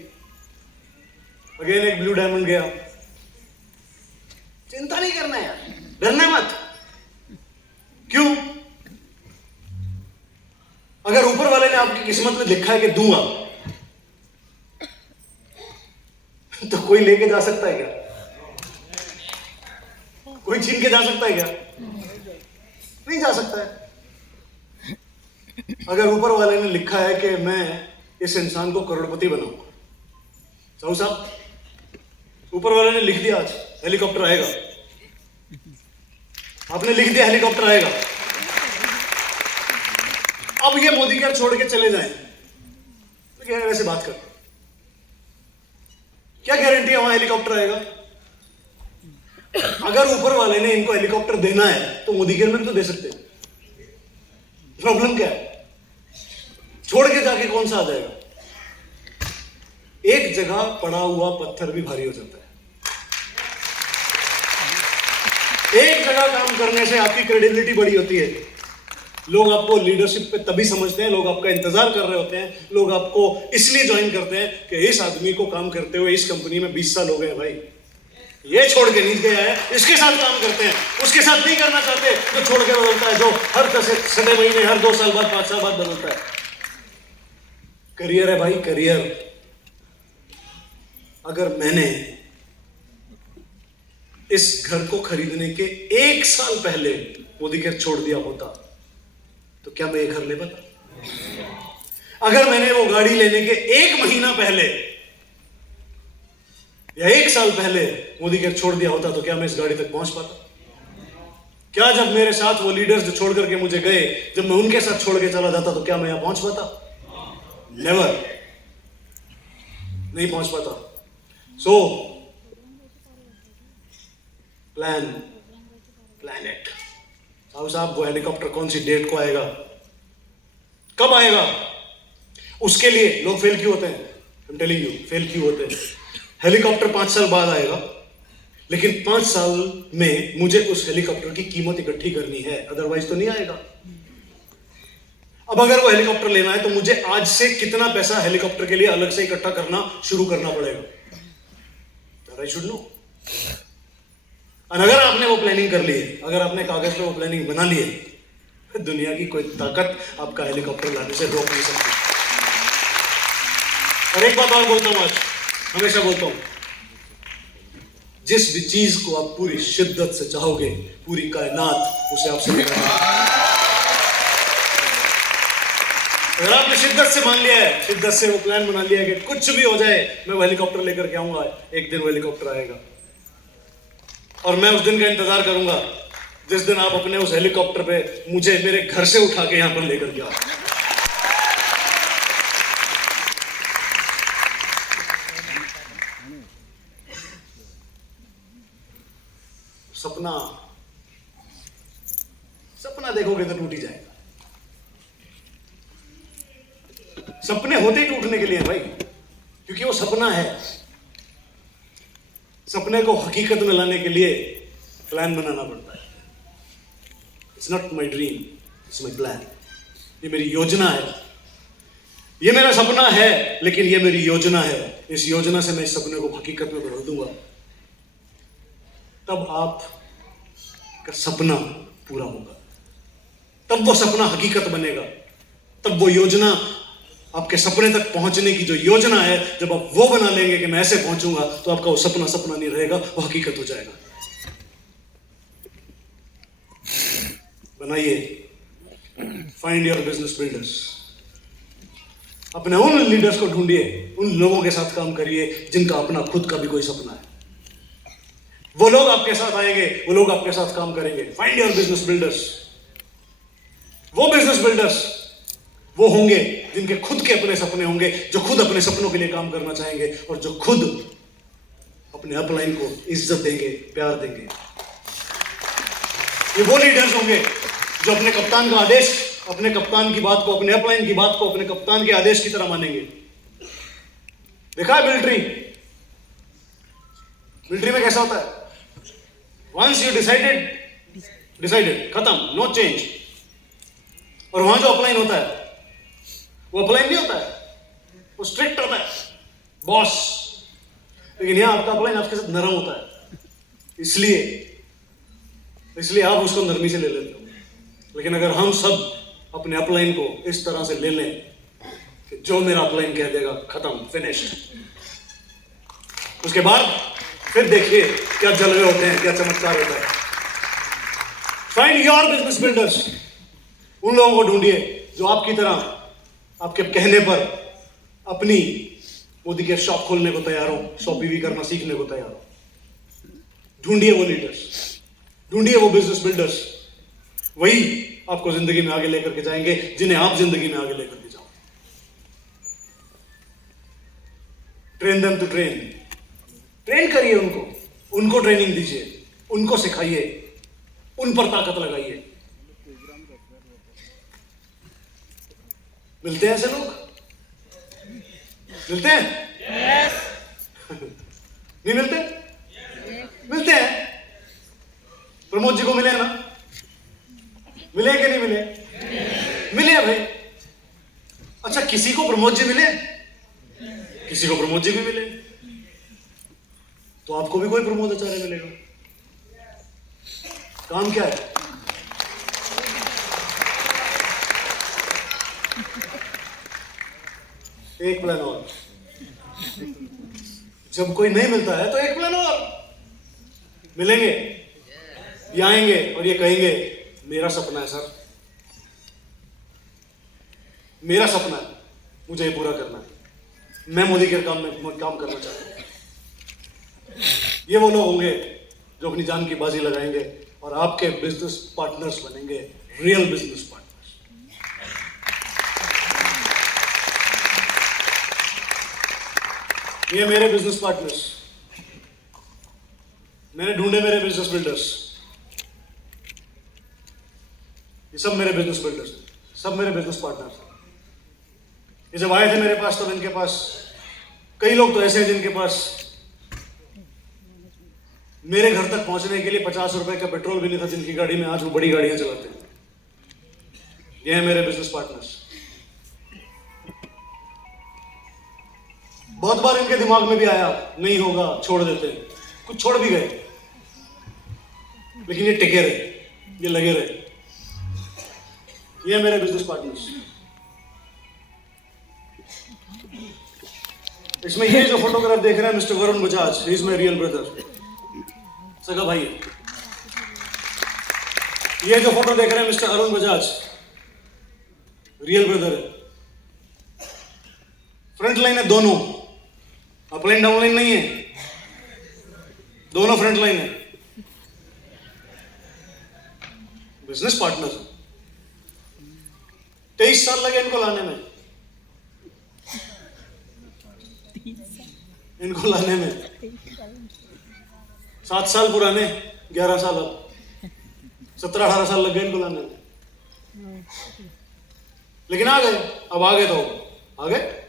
अगेन एक ब्लू डायमंड गया। चिंता नहीं करना यार, डरना मत। क्यों? अगर ऊपर वाले ने आपकी किस्मत में लिखा है कि दूंगा, तो कोई लेके जा सकता है क्या? कोई छीन के जा सकता है क्या? नहीं जा सकता है। अगर ऊपर वाले ने लिखा है कि मैं इस इंसान को करोड़पति बनाऊंगा, साहू साहब, ऊपर वाले ने लिख दिया आज हेलीकॉप्टर आएगा, आपने लिख दिया हेलीकॉप्टर आएगा। अब ये मोदी केयर छोड़ के चले जाएं, तो क्या वैसे बात कर, क्या गारंटी है वहां हेलीकॉप्टर आएगा? अगर ऊपर वाले ने इनको हेलीकॉप्टर देना है तो मोदी केयर में भी तो दे सकते हैं। प्रॉब्लम क्या है? छोड़ के जाके कौन सा आ जाएगा? एक जगह पड़ा हुआ पत्थर भी भारी हो जाता है। एक जगह काम करने से आपकी क्रेडिबिलिटी बड़ी होती है। लोग आपको लीडरशिप पे तभी समझते हैं, लोग आपका इंतजार कर रहे होते हैं, लोग आपको इसलिए ज्वाइन करते हैं कि इस आदमी को काम करते हुए इस कंपनी में 20 साल हो गए भाई, ये छोड़ के नहीं गया है, इसके साथ काम करते हैं। उसके साथ नहीं करना चाहते तो छोड़ के बदलता है, जो हर 6 महीने, हर 2 साल बाद, 5 साल बाद बदलता है। करियर है भाई, करियर। अगर मैंने इस घर को खरीदने के 1 साल पहले मोदी केयर छोड़ दिया होता तो क्या मैं ये घर ले पाता? अगर मैंने वो गाड़ी लेने के 1 महीना पहले या 1 साल पहले मोदी केयर छोड़ दिया होता तो क्या मैं इस गाड़ी तक पहुंच पाता? क्या जब मेरे साथ वो लीडर्स जो छोड़ करके मुझे गए, जब मैं उनके साथ छोड़ के चला जाता तो क्या मैं यहां पहुंच पाता? नेवर, नहीं पहुंच पाता। सो प्लैनेट साहब, वो हेलीकॉप्टर कौन सी डेट को आएगा, कब आएगा, उसके लिए लोग फेल क्यों होते हैं? I am telling you, fail क्यों होते हैं? हेलीकॉप्टर 5 साल बाद आएगा, लेकिन 5 साल में मुझे उस हेलीकॉप्टर की कीमत इकट्ठी करनी है, अदरवाइज तो नहीं आएगा। अब अगर वो हेलीकॉप्टर लेना है तो मुझे आज से कितना पैसा हेलीकॉप्टर के लिए अलग से इकट्ठा करना शुरू करना पड़ेगा, आई शुड नो। और अगर आपने वो प्लानिंग कर ली है, अगर आपने कागज पे वो प्लानिंग बना ली है, दुनिया की कोई ताकत आपका हेलीकॉप्टर लाने से रोक नहीं सकती। और एक बात और बोलता हूं, आज हमेशा बोलता हूं, जिस भी चीज को आप पूरी शिद्दत से चाहोगे, पूरी कायनात उसे आपसे अगर आपने शिद्दत से मान लिया है, शिद्दत से वो प्लान बना लिया है कि कुछ भी हो जाए मैं वो हेलीकॉप्टर लेकर के आऊंगा, एक दिन वो हेलीकॉप्टर आएगा और मैं उस दिन का इंतजार करूंगा जिस दिन आप अपने उस हेलीकॉप्टर पे मुझे मेरे घर से उठा के यहां पर लेकर के आओ। सपना सपना देखोगे तो टूट ही जाएगा। सपने होते ही टूटने के लिए हैं भाई, क्योंकि वो सपना है। सपने को हकीकत में लाने के लिए प्लान बनाना पड़ता है। It's not my dream, it's my plan. ये मेरी योजना है, ये मेरा सपना है, लेकिन ये मेरी योजना है। इस योजना से मैं इस सपने को हकीकत में बदल दूंगा, तब आपका सपना पूरा होगा, तब वो सपना हकीकत बनेगा, तब वो योजना आपके सपने तक पहुंचने की जो योजना है, जब आप वो बना लेंगे कि मैं ऐसे पहुंचूंगा, तो आपका वो सपना सपना नहीं रहेगा, वो हकीकत हो जाएगा। बनाइए, फाइंड योर बिजनेस बिल्डर्स। अपने उन लीडर्स को ढूंढिए, उन लोगों के साथ काम करिए जिनका अपना खुद का भी कोई सपना है। वो लोग आपके साथ आएंगे, वो लोग आपके साथ काम करेंगे। Find your business builders. वो बिजनेस बिल्डर्स वो होंगे जिनके खुद के अपने सपने होंगे, जो खुद अपने सपनों के लिए काम करना चाहेंगे और जो खुद अपने अपलाइन को इज्जत देंगे, प्यार देंगे। ये वो लीडर्स होंगे जो अपने कप्तान का आदेश, अपने कप्तान की बात को, अपने अपलाइन की बात को अपने कप्तान के आदेश की तरह मानेंगे। देखा है मिलिट्री में कैसा होता है? वंस यू डिसाइडेड, खत्म, नो चेंज। और वहां जो अपलाइन होता है वो अपलाइन नहीं होता है, वो स्ट्रिक्ट होता है, बॉस। लेकिन यहां आपका अपलाइन आपके साथ नरम होता है, इसलिए आप उसको नरमी से ले लेते हो। लेकिन अगर हम सब अपने अपलाइन को इस तरह से ले लें कि जो मेरा अपलाइन कह देगा, खत्म, फिनिश्ड, उसके बाद फिर देखिए क्या जलवे होते हैं, क्या चमत्कार होता है। Find your business builders. उन लोगों को ढूंढिए जो आपकी तरह, आपके कहने पर अपनी मोदी के शॉप खोलने को तैयार हो, शॉप भी करना सीखने को तैयार हो। ढूंढिए वो लीडर्स, ढूंढिए वो बिजनेस बिल्डर्स। वही आपको जिंदगी में आगे लेकर के जाएंगे, जिन्हें आप जिंदगी में आगे लेकर के जाओ। ट्रेन देम टू ट्रेन करिए उनको ट्रेनिंग दीजिए, उनको सिखाइए, उन पर ताकत लगाइए। मिलते हैं ऐसे लोग? मिलते हैं? yes. नहीं मिलते? मिलते हैं। प्रमोद जी को मिले ना? मिले कि नहीं मिले? मिले भाई। अच्छा, किसी को प्रमोद जी मिले, किसी को प्रमोद जी भी मिले, तो आपको भी कोई प्रमोद आचार्य मिलेगा। काम क्या है? एक प्लान और। जब कोई नहीं मिलता है तो एक प्लान और। मिलेंगे, ये आएंगे और ये कहेंगे मेरा सपना है सर, मेरा सपना है, मुझे ये पूरा करना है, मैं मोदी के काम में काम करना चाहता हूं। ये वो लोग होंगे जो अपनी जान की बाजी लगाएंगे और आपके बिजनेस पार्टनर्स बनेंगे, रियल बिजनेस पार्टनर्स। ये मेरे बिजनेस पार्टनर्स, मैंने ढूंढे मेरे बिजनेस बिल्डर्स। ये सब मेरे बिजनेस बिल्डर्स, सब मेरे बिजनेस पार्टनर्स। ये जब आए थे मेरे पास, तब इनके पास कई लोग तो ऐसे हैं जिनके पास मेरे घर तक पहुंचने के लिए 50 रुपए का पेट्रोल भी नहीं था, जिनकी गाड़ी में आज वो बड़ी गाड़ियां चलाते हैं। ये हैं मेरे बिजनेस पार्टनर्स। बहुत बार इनके दिमाग में भी आया नहीं होगा, छोड़ देते हैं, कुछ छोड़ भी गए, लेकिन ये टिके रहे, ये लगे रहे। ये मेरे बिजनेस पार्टनर्स। इसमें ये जो फोटोग्राफ देख रहे हैं mister Varun Bajaj, he is my real brother, सगा भाई है। ये जो फोटो देख रहे हैं mister Arun Bajaj, real brother है। फ्रंट लाइन है दोनों, अपलाइन डाउनलाइन नहीं है, दोनों फ्रंट लाइन है। बिजनेस पार्टनर 23 साल लगे इनको लाने में, इनको लाने में 7 साल पुराने, 11 साल अब 17-18 साल लग गए इनको लाने में, लेकिन आ गए। अब आ गए तो आ गए।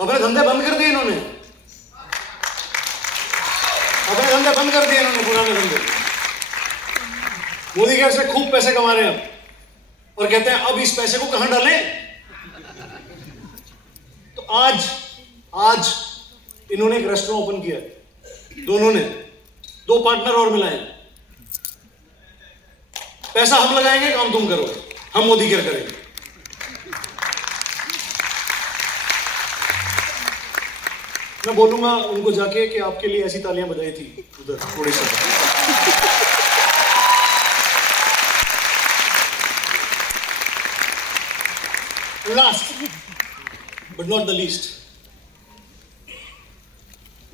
अपने धंधे बंद कर दिए इन्होंने, अपने धंधे बंद कर दिए इन्होंने, पुराने धंधे। मोदी केयर से खूब पैसे कमा रहे हैं और कहते हैं अब इस पैसे को कहां डालें। तो आज इन्होंने एक रेस्टोरेंट ओपन किया, दोनों ने 2 पार्टनर और मिलाए। पैसा हम लगाएंगे, काम तुम करो, हम मोदी केयर करेंगे। मैं बोलूंगा उनको जाके कि आपके लिए ऐसी तालियां बजाई थी उधर थोड़ी सी। Last but not the least,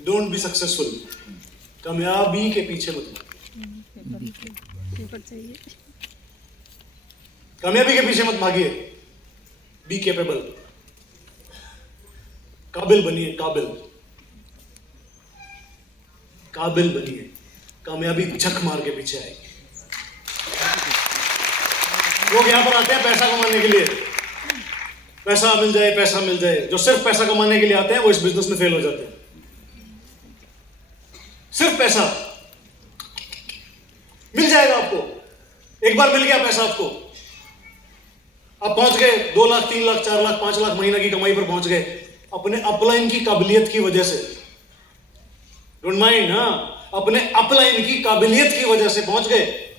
don't be successful. कामयाबी के पीछे मत, कामयाबी के पीछे मत भागिए। बी कैपेबल, काबिल बनिए, काबिल बनिए। कामयाबी झक मार के पीछे आएगी। लोग यहां पर आते हैं पैसा कमाने के लिए, पैसा मिल जाए, पैसा मिल जाए। जो सिर्फ पैसा कमाने के लिए आते हैं वो इस बिजनेस में फेल हो जाते हैं। सिर्फ पैसा मिल जाएगा आपको, एक बार मिल गया पैसा आपको, आप पहुंच गए 2 लाख, 3 लाख, 4 लाख, 5 लाख महीने की कमाई पर पहुंच गए अपने अपलाइन की काबिलियत की वजह से। डोंट माइंड, हाँ, अपने अपलाइन की काबिलियत की वजह से पहुंच गए।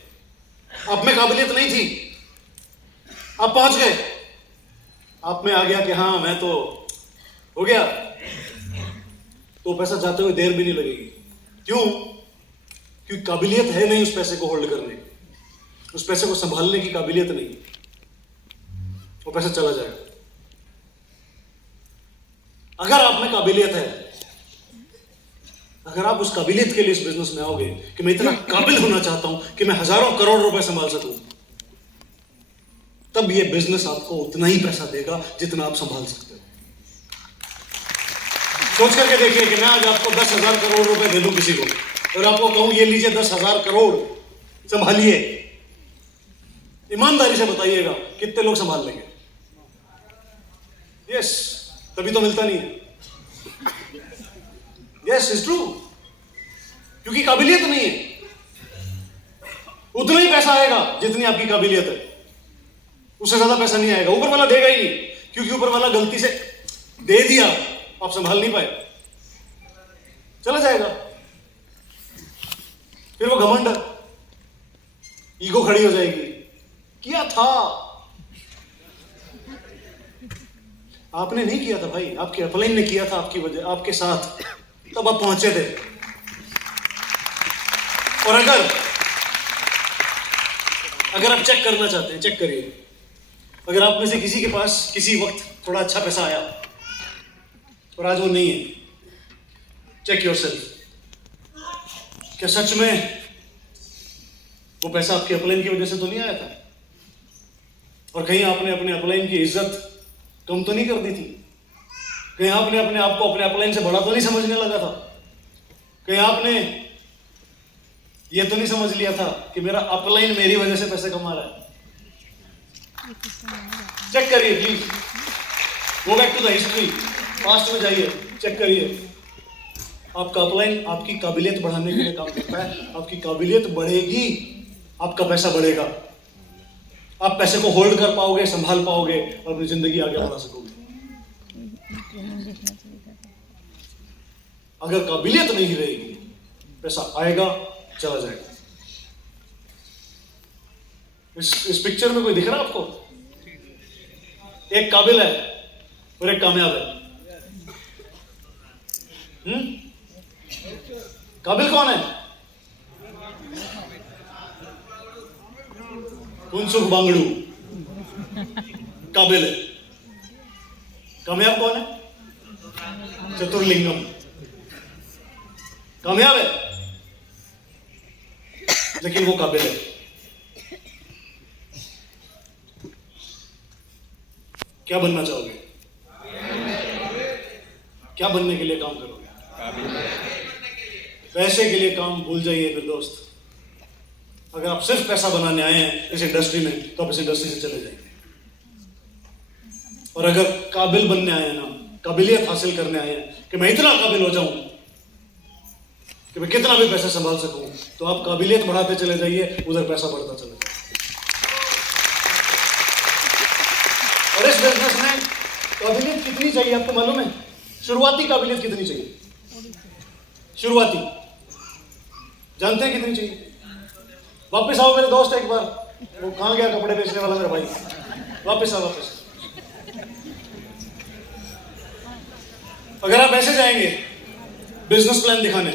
आप में काबिलियत नहीं थी, आप पहुंच गए, आप में आ गया कि हाँ मैं तो हो गया, तो पैसा जाते हुए देर भी नहीं लगेगी। क्यों? क्योंकि काबिलियत है नहीं उस पैसे को होल्ड करने, उस पैसे को संभालने की काबिलियत नहीं, वो पैसा चला जाएगा। अगर आप में काबिलियत है, अगर आप उस काबिलियत के लिए इस बिजनेस में आओगे कि मैं इतना काबिल होना चाहता हूं कि मैं हजारों करोड़ रुपए संभाल सकूं, तब ये बिजनेस आपको उतना ही पैसा देगा जितना आप संभाल सकते हो। सोच करके देखिए कि मैं आज आपको 10,000 करोड़ रुपए दे दूं किसी को और आपको कहूं ये लीजिए 10,000 करोड़ संभालिए, ईमानदारी से बताइएगा कितने लोग संभाल लेंगे? यस, तभी तो मिलता नहीं है। यस, इट्स ट्रू, क्योंकि काबिलियत नहीं है। उतना ही पैसा आएगा जितनी आपकी काबिलियत है, उससे ज्यादा पैसा नहीं आएगा। ऊपर वाला देगा ही नहीं, क्योंकि ऊपर वाला गलती से दे दिया, आप संभाल नहीं पाए, चला जाएगा। फिर वो घमंड, ईगो खड़ी हो जाएगी, किया था आपने, नहीं किया था भाई, आपके अपलाइन ने किया था आपकी वजह, आपके साथ, तब आप पहुंचे थे। और अगर आप चेक करना चाहते हैं, चेक करिए। अगर आप में से किसी के पास किसी वक्त थोड़ा अच्छा पैसा आया और आज वो नहीं है, चेक योरसेल्फ, क्या सच में वो पैसा आपके अपलाइन की वजह से तो नहीं आया था? और कहीं आपने अपने अपलाइन की इज्जत कम तो नहीं कर दी थी? कहीं आपने अपने आप को अपने अपलाइन से बड़ा तो नहीं समझने लगा था? कहीं आपने ये तो नहीं समझ लिया था कि मेरा अपलाइन मेरी वजह से पैसे कमा रहा है? चेक करिए please, go back to the history, past में जाइए, चेक करिए। आपका अपलाइन आपकी काबिलियत बढ़ाने के लिए काम करता है। आपकी काबिलियत बढ़ेगी, आपका पैसा बढ़ेगा, आप पैसे को होल्ड कर पाओगे, संभाल पाओगे और अपनी जिंदगी आगे बढ़ा सकोगे। अगर काबिलियत नहीं रहेगी, पैसा आएगा, चला जाएगा। इस पिक्चर में कोई दिख रहा है आपको? एक काबिल है और एक कामयाब है। काबिल कौन है? फुनसुक बांगड़ू काबिल है, कामयाब कौन है? चतुर्लिंगम कामयाब है, लेकिन वो काबिल है। क्या बनना चाहोगे? क्या बनने के लिए काम करोगे? पैसे के लिए काम भूल जाइए फिर दोस्त। अगर आप सिर्फ पैसा बनाने आए हैं इस इंडस्ट्री में, तो आप इस इंडस्ट्री से चले जाएंगे। और अगर काबिल बनने आए हैं ना, काबिलियत हासिल करने आए हैं कि मैं इतना काबिल हो जाऊं कि मैं कितना भी पैसा संभाल सकूं, तो आप काबिलियत बढ़ाते चले जाइए, उधर पैसा बढ़ता चले जाए। और इस बिजनेस में काबिलियत कितनी चाहिए आपको मालूम है? शुरुआती काबिलियत कितनी चाहिए? शुरुआती जानते हैं कितनी चाहिए? वापस आओ मेरे दोस्त एक बार। वो कहाँ गया कपड़े बेचने वाला मेरा भाई? वापस आओ वापस। अगर आप ऐसे जाएंगे बिजनेस प्लान दिखाने,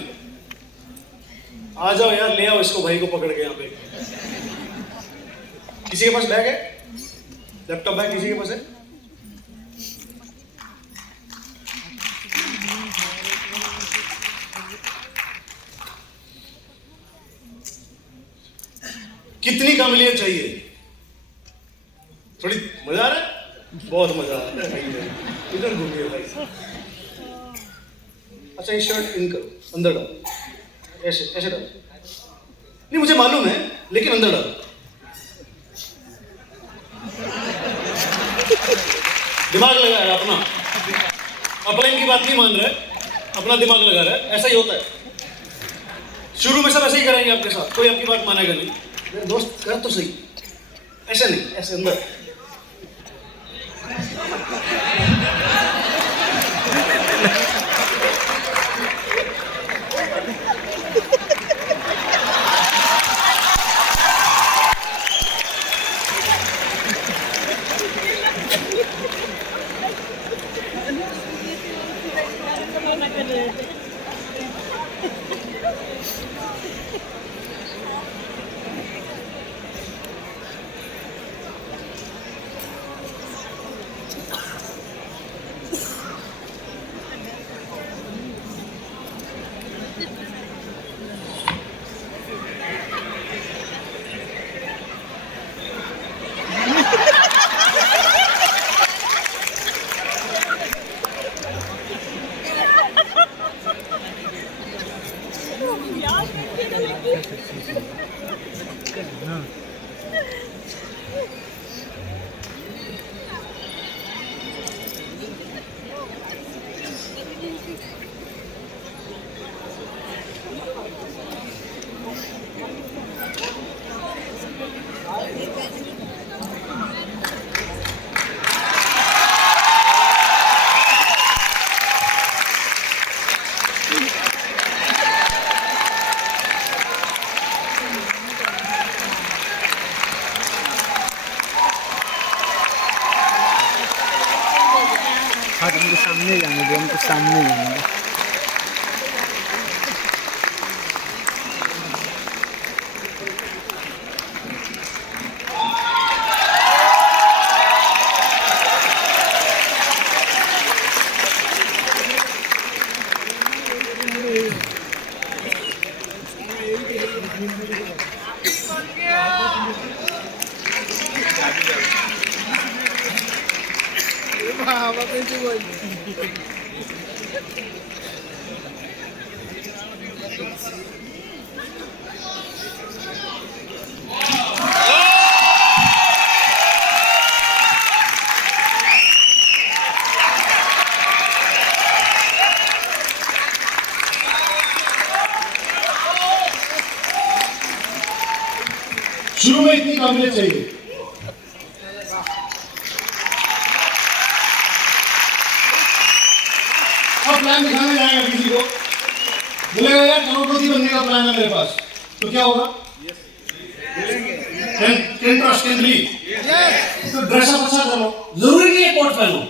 आ जाओ यार, ले आओ इसको, भाई को पकड़ के यहाँ पे। किसी के पास बैग है? लैपटॉप बैग किसी के पास है? कितनी काबिलियत चाहिए? थोड़ी मजा आ रहा है? बहुत मजा आ रहा है। इधर घूमिए भाई। अच्छा ये शर्ट इन करो, अंदर डालो, ऐसे ऐसे डालो। नहीं मुझे मालूम है, लेकिन अंदर डालो। दिमाग लगा है अपना, अपलाइन की बात नहीं मान रहा है, अपना दिमाग लगा रहा है। ऐसा ही होता है, शुरू में सब ऐसे ही करेंगे आपके साथ, कोई आपकी बात मानेगा नहीं। मेरे दोस्त कर तो सही, ऐसे नहीं, ऐसे अंदर। हाँ हमको सामने जाने दो, हमको सामने जाने दो। शुरू में इतनी काबिलियत चाहिए। अब प्लान दिखाने जाएगा किसी को, बोलेगा यार करोड़पति बनने का प्लान है मेरे पास, तो क्या होगा? तो ड्रेसअप अच्छा करो, जरूरी नहीं है कोट पहनो।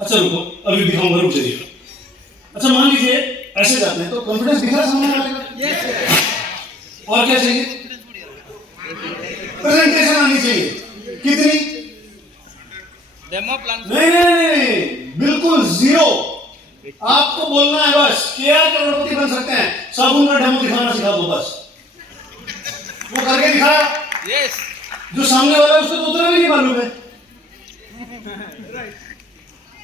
अच्छा रुको, अभी दिखाऊंगा, रुक जाइए। अच्छा मान लीजिए ऐसे जाते हैं तो कॉन्फिडेंस दिख रहा है सामने वाले का। और क्या चाहिए? प्रेजेंटेशन आनी चाहिए। कितनी? डेमो प्लान नहीं, बिल्कुल जीरो। आपको बोलना है बस केआर करोड़पति बन सकते हैं, साबुन का डेमो दिखाना सिखा दो बस। वो करके दिखाया, जो सामने वाला है उसको तो उतना भी नहीं मालूम है।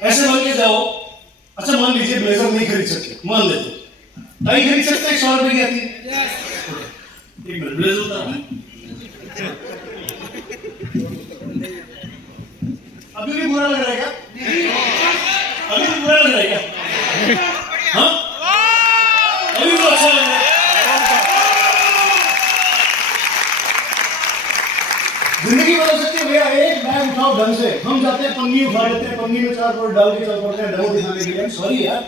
ऐसे बन के जाओ। अच्छा मान लीजिए ब्लेजर नहीं खरीद सकते, मान लेते टाई खरीद सकते हैं, 100 रुपए की आती है। एक मिनट, ब्लेजर उतार लें। अभी भी बुरा लग रहा है क्या? अभी भी बुरा लग रहा है क्या? हाँ? अभी भी अच्छा लग रहा है। जिंदगी बदल सकती है भैया। एक बैग उठाओ ढंग से। हम जाते हैं पन्नी उठा लेते हैं, पन्नी में 4 करोड़ डाल के चल पड़ते हैं डेमो दिखाने के लिए। सॉरी यार,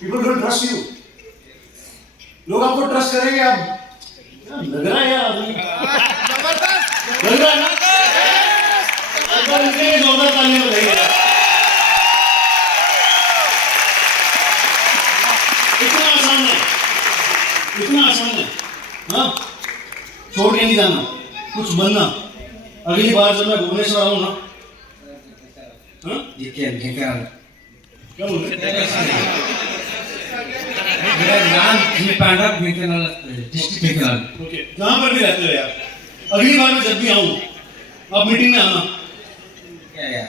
पीपल डोंट ट्रस्ट यू। लोग आपको ट्रस्ट करेंगे। आप लग रहा है यार, आदमी लग रहा है ना? एक बार इनके लिए जोरदार तालियां बजाइए। इतना आसान है, इतना आसान है। हाँ, छोड़ के नहीं जाना, कुछ बनना। अगली बार जब मैं भुवनेश्वर आऊँ ना, हाँ? क्या बोल रहे? मेरा नाम पांडा ढेंकनाल डिस्ट्रिक्ट ढेंकनाल। ओके, जहाँ पर भी रहते हो यार, अगली बार मैं जब भी आऊँ आप मीटिंग में आना। क्या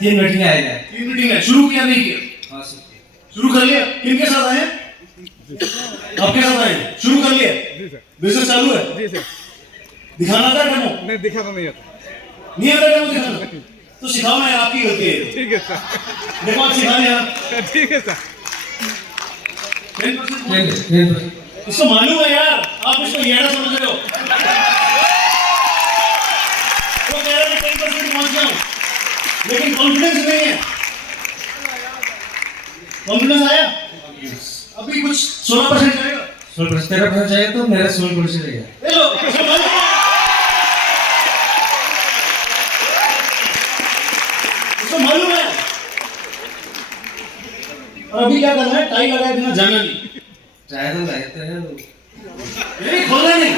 3 मीटिंग आएगा। 3 मीटिंग है, शुरू किया नहीं किया? हाँ सर, शुरू कर लिया। किनके साथ आए? आपके साथ आए? शुरू कर लिया? बिजनेस चालू है? जी सर। दिखाना था डेमो? नहीं दिखा तो नहीं आता। नहीं आता डेमो दिखाना? तो सिखाओ ना, आपकी गलती है। ठीक है सर, देखो आप सिखा देना। ठीक है सर। 10%। इसको मालूम है यार, आप इसको येड़ा समझ रहे हो। वो कह रहा है 10% पहुंच जाऊं, लेकिन कॉन्फिडेंस नहीं है। कॉन्फिडेंस आया? अभी कुछ 16% जाएगा। 13% जाएगा तो मेरा 16% रहेगा। ले लो, इसको मालूम है। इसको मालूम है। और अभी क्या करना है? टाई लगाए बिना जाना नहीं। चाहे तो लगता है नहीं, खोलना नहीं।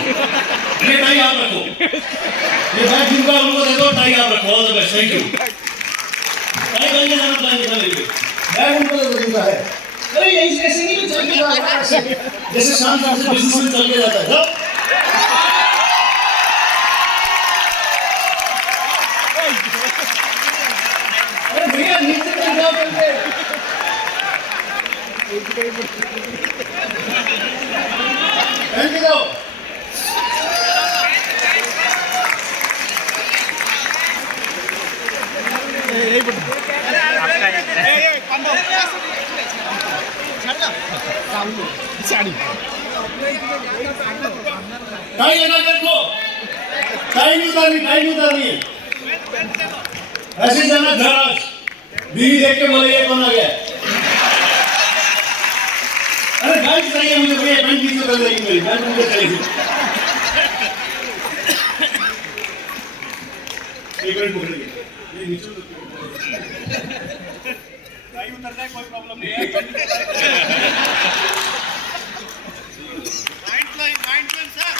ये टाई आप रखो, ये बैग जिनका उनको दे दो, टाई आप रखो। All the best, thank you. Tie करके जाना प्लान निकाल लीजिए। बैग उनको दे दो जिनका है। अरे यही ऐसे नहीं कि चल के जा रहा है ऐसे, जैसे शाम से बिजनेस में चल के जाता है। अरे भैया नीचे चल जाओ चलते। पहन के जाओ। टाई लगा के रखो। टाई नहीं उतारनी, टाई नहीं उतारनी है। ऐसे ही जाना घर। आज बीवी देख के बोले ये कौन आ गया? अरे गाड़ी चाहिए मुझे भैया, पैंट नीचे कर देगी मेरी, पैंट मुझे चाहिए। एक मिनट पकड़िए, ये नीचे गाड़ी उतरता है, कोई प्रॉब्लम नहीं है। Mind sir.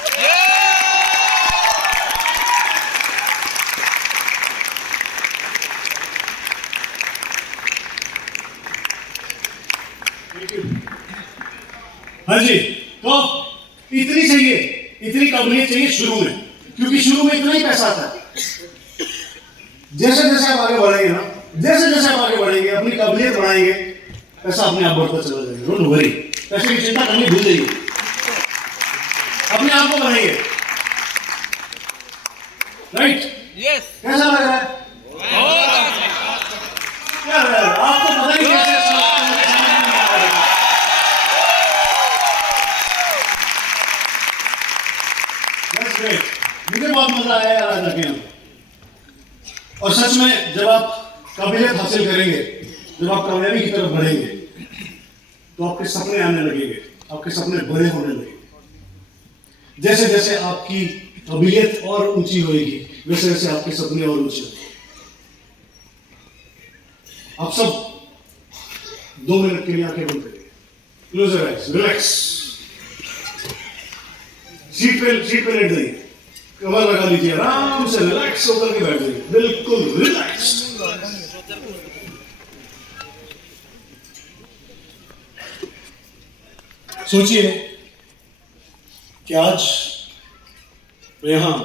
हाँ जी, तो इतनी चाहिए, इतनी कंपनी चाहिए शुरू में, क्योंकि शुरू में इतना ही पैसा आता है। जैसे जैसे आप आगे बढ़ेंगे ना, जैसे जैसे आप आगे बढ़ेंगे, अपनी काबिलियत बढ़ाएंगे, पैसा अपने आप बढ़ता चला जाएगा। डोंट वरी, पैसे की चिंता करनी भूल जाइए, अपने आप को बढ़ाइए। राइट? यस। कैसा लग रहा है? क्या लग रहा है? आपको पता नहीं कैसे मुझे बहुत मजा आया यार आज आके यहाँ। और सच में जब आप काबिलियत हासिल करेंगे, जब आप कामयाबी की तरफ बढ़ेंगे, तो आपके सपने आने लगेंगे, आपके सपने बड़े होने लगेंगे। जैसे जैसे आपकी काबिलियत और ऊंची होगी, वैसे वैसे आपके सपने और ऊंचे होंगे। आप सब 2 मिनट के लिए आंखें बंद करिए, close your eyes, relax. Seat पे लेट जाइए, कवर लगा लीजिए, आराम से रिलैक्स होकर के बैठ जाइए, बिल्कुल रिलैक्स। सोचिए कि आज मैं यहाँ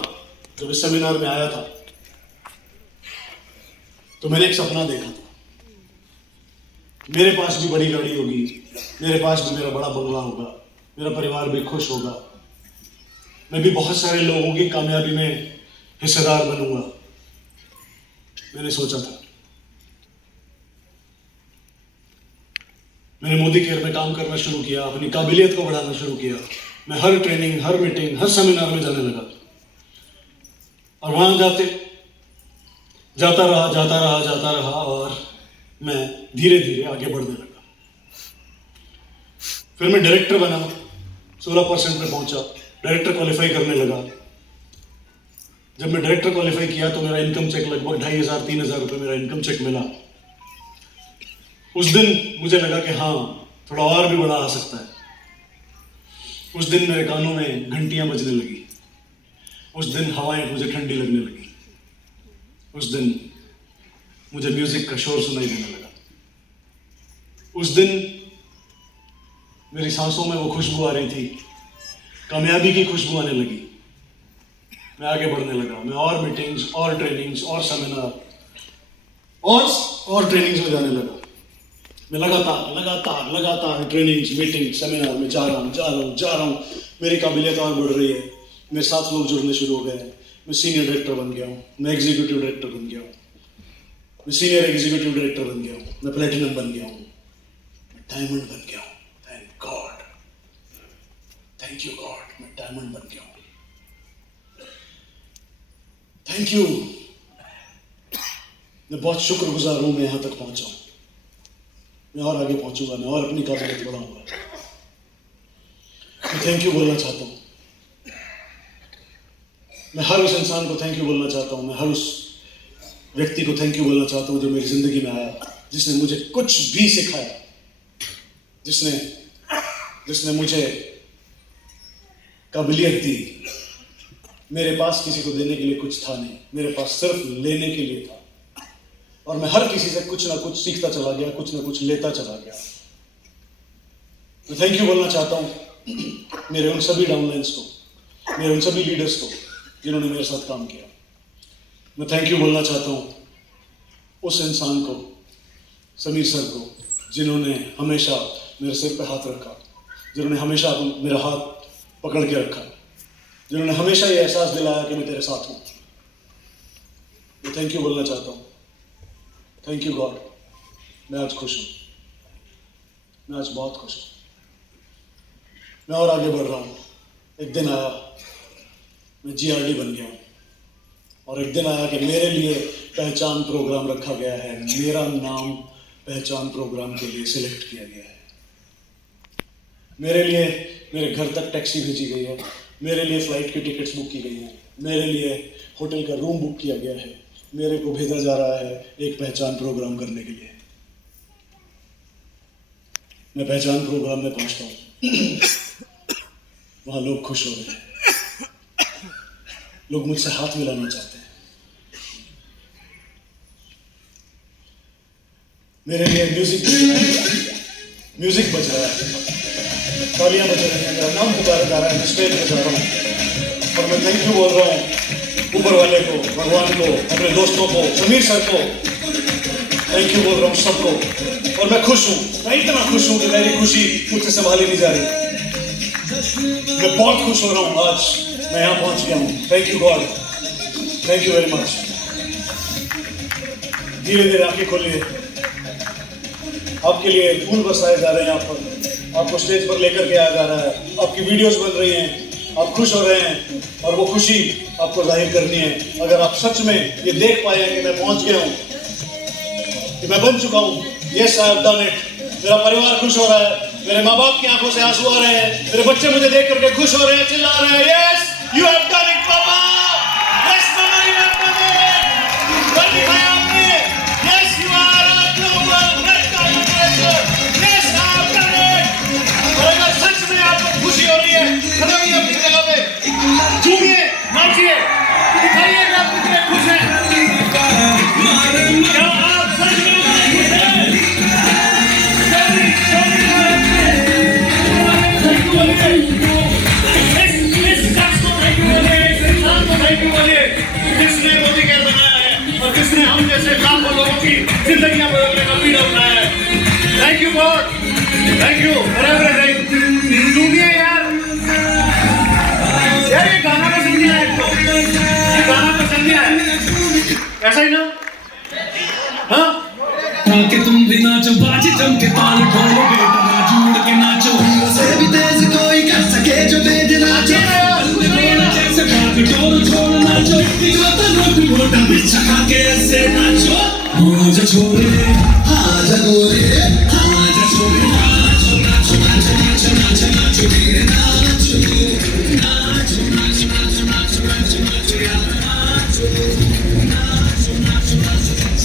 जब इस सेमिनार में आया था तो मैंने एक सपना देखा था, मेरे पास भी बड़ी गाड़ी होगी, मेरे पास भी मेरा बड़ा बंगला होगा, मेरा परिवार भी खुश होगा, मैं भी बहुत सारे लोगों की कामयाबी में हिस्सेदार बनूंगा। मैंने सोचा था। मैंने मोदी केयर में काम करना शुरू किया, अपनी काबिलियत को बढ़ाना शुरू किया। मैं हर ट्रेनिंग, हर मीटिंग, हर सेमिनार में जाने लगा और वहां जाता रहा और मैं धीरे धीरे आगे बढ़ने लगा। फिर मैं डायरेक्टर बना, 16% पे पहुंचा, डायरेक्टर क्वालिफाई करने लगा। जब मैं डायरेक्टर क्वालिफाई किया तो मेरा इनकम चेक लगभग 2500-3000 रुपये मेरा इनकम चेक मिला। उस दिन मुझे लगा कि हाँ, थोड़ा और भी बड़ा आ सकता है। उस दिन मेरे कानों में घंटियां बजने लगी, उस दिन हवाएं मुझे ठंडी लगने लगी, उस दिन मुझे म्यूजिक का शोर सुनाई देने लगा। उस दिन मेरी सांसों में वो खुशबू आ रही थी, कामयाबी की खुशबू आने लगी। मैं आगे बढ़ने लगा, मैं और मीटिंग्स और ट्रेनिंग्स और सेमिनार और ट्रेनिंग्स में जाने लगा। मैं लगातार ट्रेनिंग्स, मीटिंग, सेमिनार में जा रहा हूँ। मेरी काबिलियत और बढ़ रही है, मेरे साथ लोग जुड़ने शुरू हो गए। मैं सीनियर डायरेक्टर बन गया हूँ, मैं एग्जीक्यूटिव डायरेक्टर बन गया हूँ, मैं सीनियर एग्जीक्यूटिव डायरेक्टर बन गया हूँ, मैं प्लेटिनम बन गया हूँ, मैं डायमंड बन गया हूँ। थैंक यू गॉड, मैं डायमंड बन गया हूँ। Thank you. मैं बहुत शुक्रगुजार हूं मैं यहां तक पहुंचा हूं। मैं और आगे पहुंचूंगा, मैं और अपनी काबिलियत बढ़ाऊंगा। मैं थैंक यू बोलना चाहता हूं। मैं हर उस इंसान को थैंक यू बोलना चाहता हूं। मैं हर उस व्यक्ति को थैंक यू बोलना चाहता हूं जो मेरी जिंदगी में आया, जिसने मुझे कुछ भी सिखाया, जिसने मुझे काबिलियत दी। मेरे पास किसी को देने के लिए कुछ था नहीं, मेरे पास सिर्फ लेने के लिए था। और मैं हर किसी से कुछ ना कुछ सीखता चला गया, कुछ ना कुछ लेता चला गया। मैं थैंक यू बोलना चाहता हूं मेरे उन सभी डाउनलाइंस को, मेरे उन सभी लीडर्स को जिन्होंने मेरे साथ काम किया। मैं थैंक यू बोलना चाहता हूं उस इंसान को, समीर सर को, जिन्होंने हमेशा मेरे सिर पे हाथ रखा, जिन्होंने हमेशा मेरा हाथ पकड़ के रखा, जिन्होंने हमेशा ये एहसास दिलाया कि मैं तेरे साथ हूं। मैं थैंक यू बोलना चाहता हूं। Thank you God. मैं आज खुश हूं, मैं आज बहुत खुश हूं। मैं और आगे बढ़ रहा हूं। एक दिन आया मैं GRD बन गया हूं, और एक दिन आया कि मेरे लिए पहचान प्रोग्राम रखा गया है। मेरा नाम पहचान प्रोग्राम के लिए सिलेक्ट किया गया है। मेरे लिए मेरे घर तक टैक्सी भेजी गई है, मेरे लिए फ्लाइट की टिकट्स बुक की गई हैं, मेरे लिए होटल का रूम बुक किया गया है, मेरे को भेजा जा रहा है एक पहचान प्रोग्राम करने के लिए। मैं पहचान प्रोग्राम में पहुंचता हूं, वहां लोग खुश हो रहे हैं, लोग मुझसे हाथ मिलाना चाहते हैं। मेरे लिए म्यूजिक बज रहा है, तालियां बज रही हैं, मेरा नाम पुकारा जा रहा है, मैं स्टेज पे जा रहा हूँ। और मैं थैंक यू बोल रहा हूँ ऊपर वाले को, भगवान को, अपने दोस्तों को, समीर सर को थैंक यू बोल रहा हूँ सबको। और मैं खुश हूँ, मैं इतना खुश हूँ कि मेरी खुशी मुझसे संभाली नहीं जा रही। मैं बहुत खुश हो रहा हूँ, आज मैं यहाँ पहुँच गया हूँ। Thank you God, thank you very much. धीरे धीरे आंखें खोलिए, आपके लिए फूल बरसाए जा रहे हैं, यहाँ पर आपको स्टेज पर लेकर के आया जा रहा है, आपकी वीडियोस बन रही हैं, आप खुश हो रहे हैं, और वो खुशी आपको जाहिर करनी है। अगर आप सच में ये देख पाए कि मैं पहुंच गया हूं, कि मैं बन चुका हूं, yes I have done it. मेरा परिवार खुश हो रहा है, मेरे माँ बाप की आंखों से आंसू आ रहे हैं, मेरे बच्चे मुझे देख करके खुश हो रहे हैं, चिल्ला रहे हैं, yes you have done it पापा, यस मामा यू हैव डन इट, कर दिखाया आपने, yes you are a global breakdown breaker, yes I have done it. और अगर सच में आपको खुशी हो रही है, खड़े होइए अपनी जगह पे, झूमिए, नाचिए, दिखाइए कि आप कितने खुश हैं। क्या आप सच में खुश हैं? लॉर्ड, थैंक यू, बराबर है। सुनिए यार, ये गाना पसंद नहीं आया इसको, ये गाना पसंद नहीं आया, ऐसा ही ना? हाँ? ताकि तुम भी नाचो, बाजी जम के ताल ठोलो, बेटा नाचो, मुड़ के नाचो, से भी तेज कोई कर सके जो तेज नाचे, जैसे भाग टोरो छोड़ नाचो, जो तो लोग मोटा बिच्छा खा के ऐसे नाचो, आजा छोरे, आजा गोरे, आजा छोरे, नाचो नाचो नाचो नाचो नाचो नाचो मेरे नाचो, नाचो नाचो नाचो नाचो नाचो नाचो यार नाचो, नाचो नाचो नाचो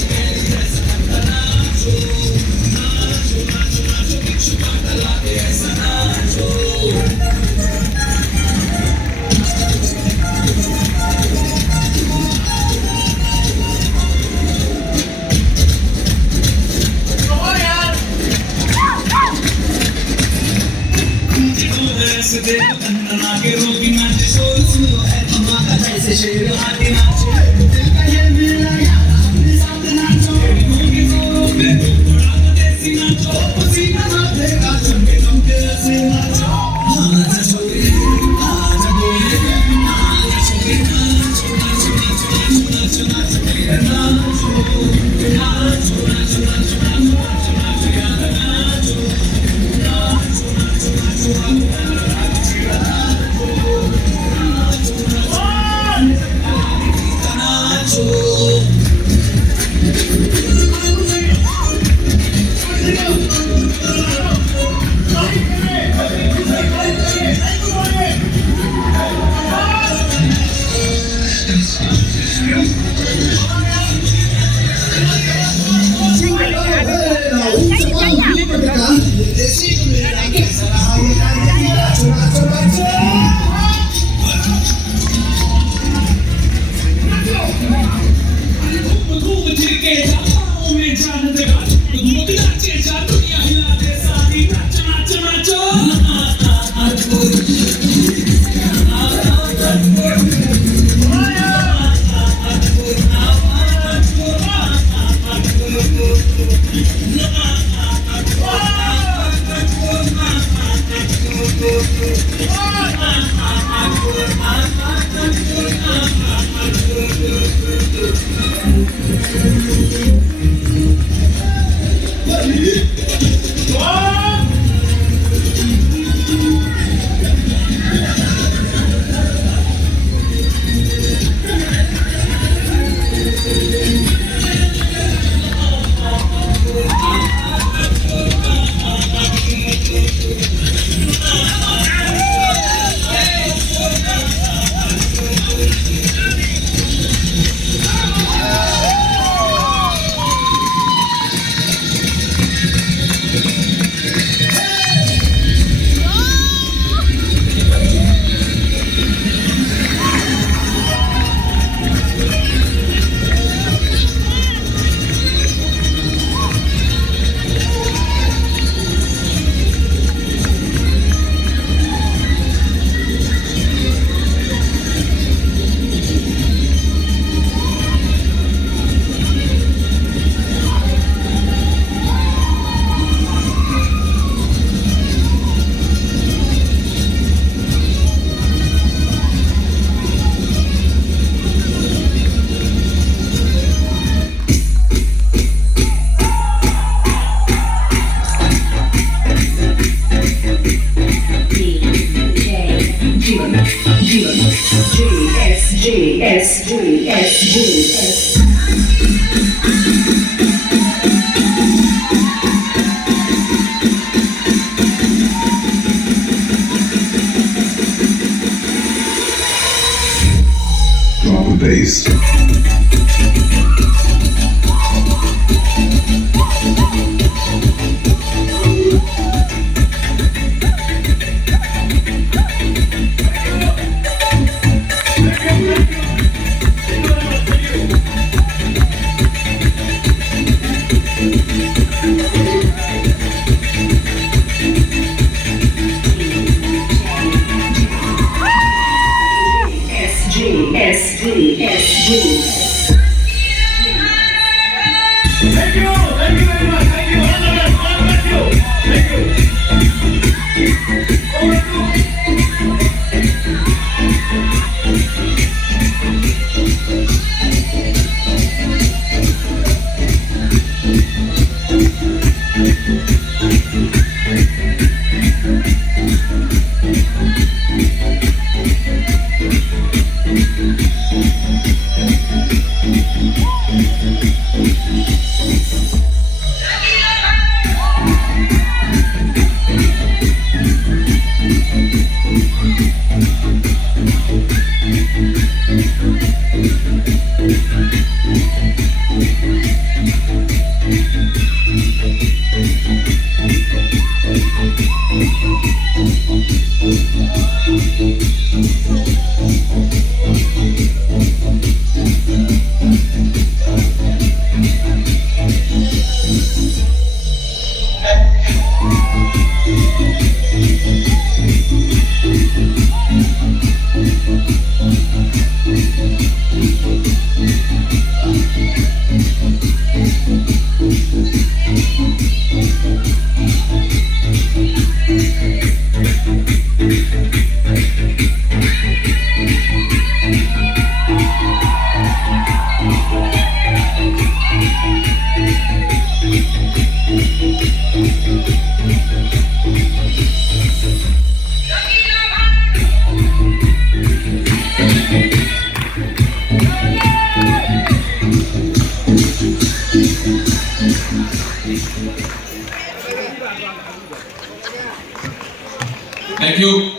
Bass. Thank you very much. Thank you.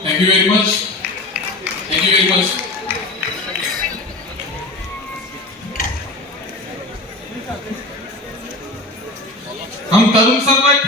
Thank you very much. Thank you very much. हम तरुण सर को एक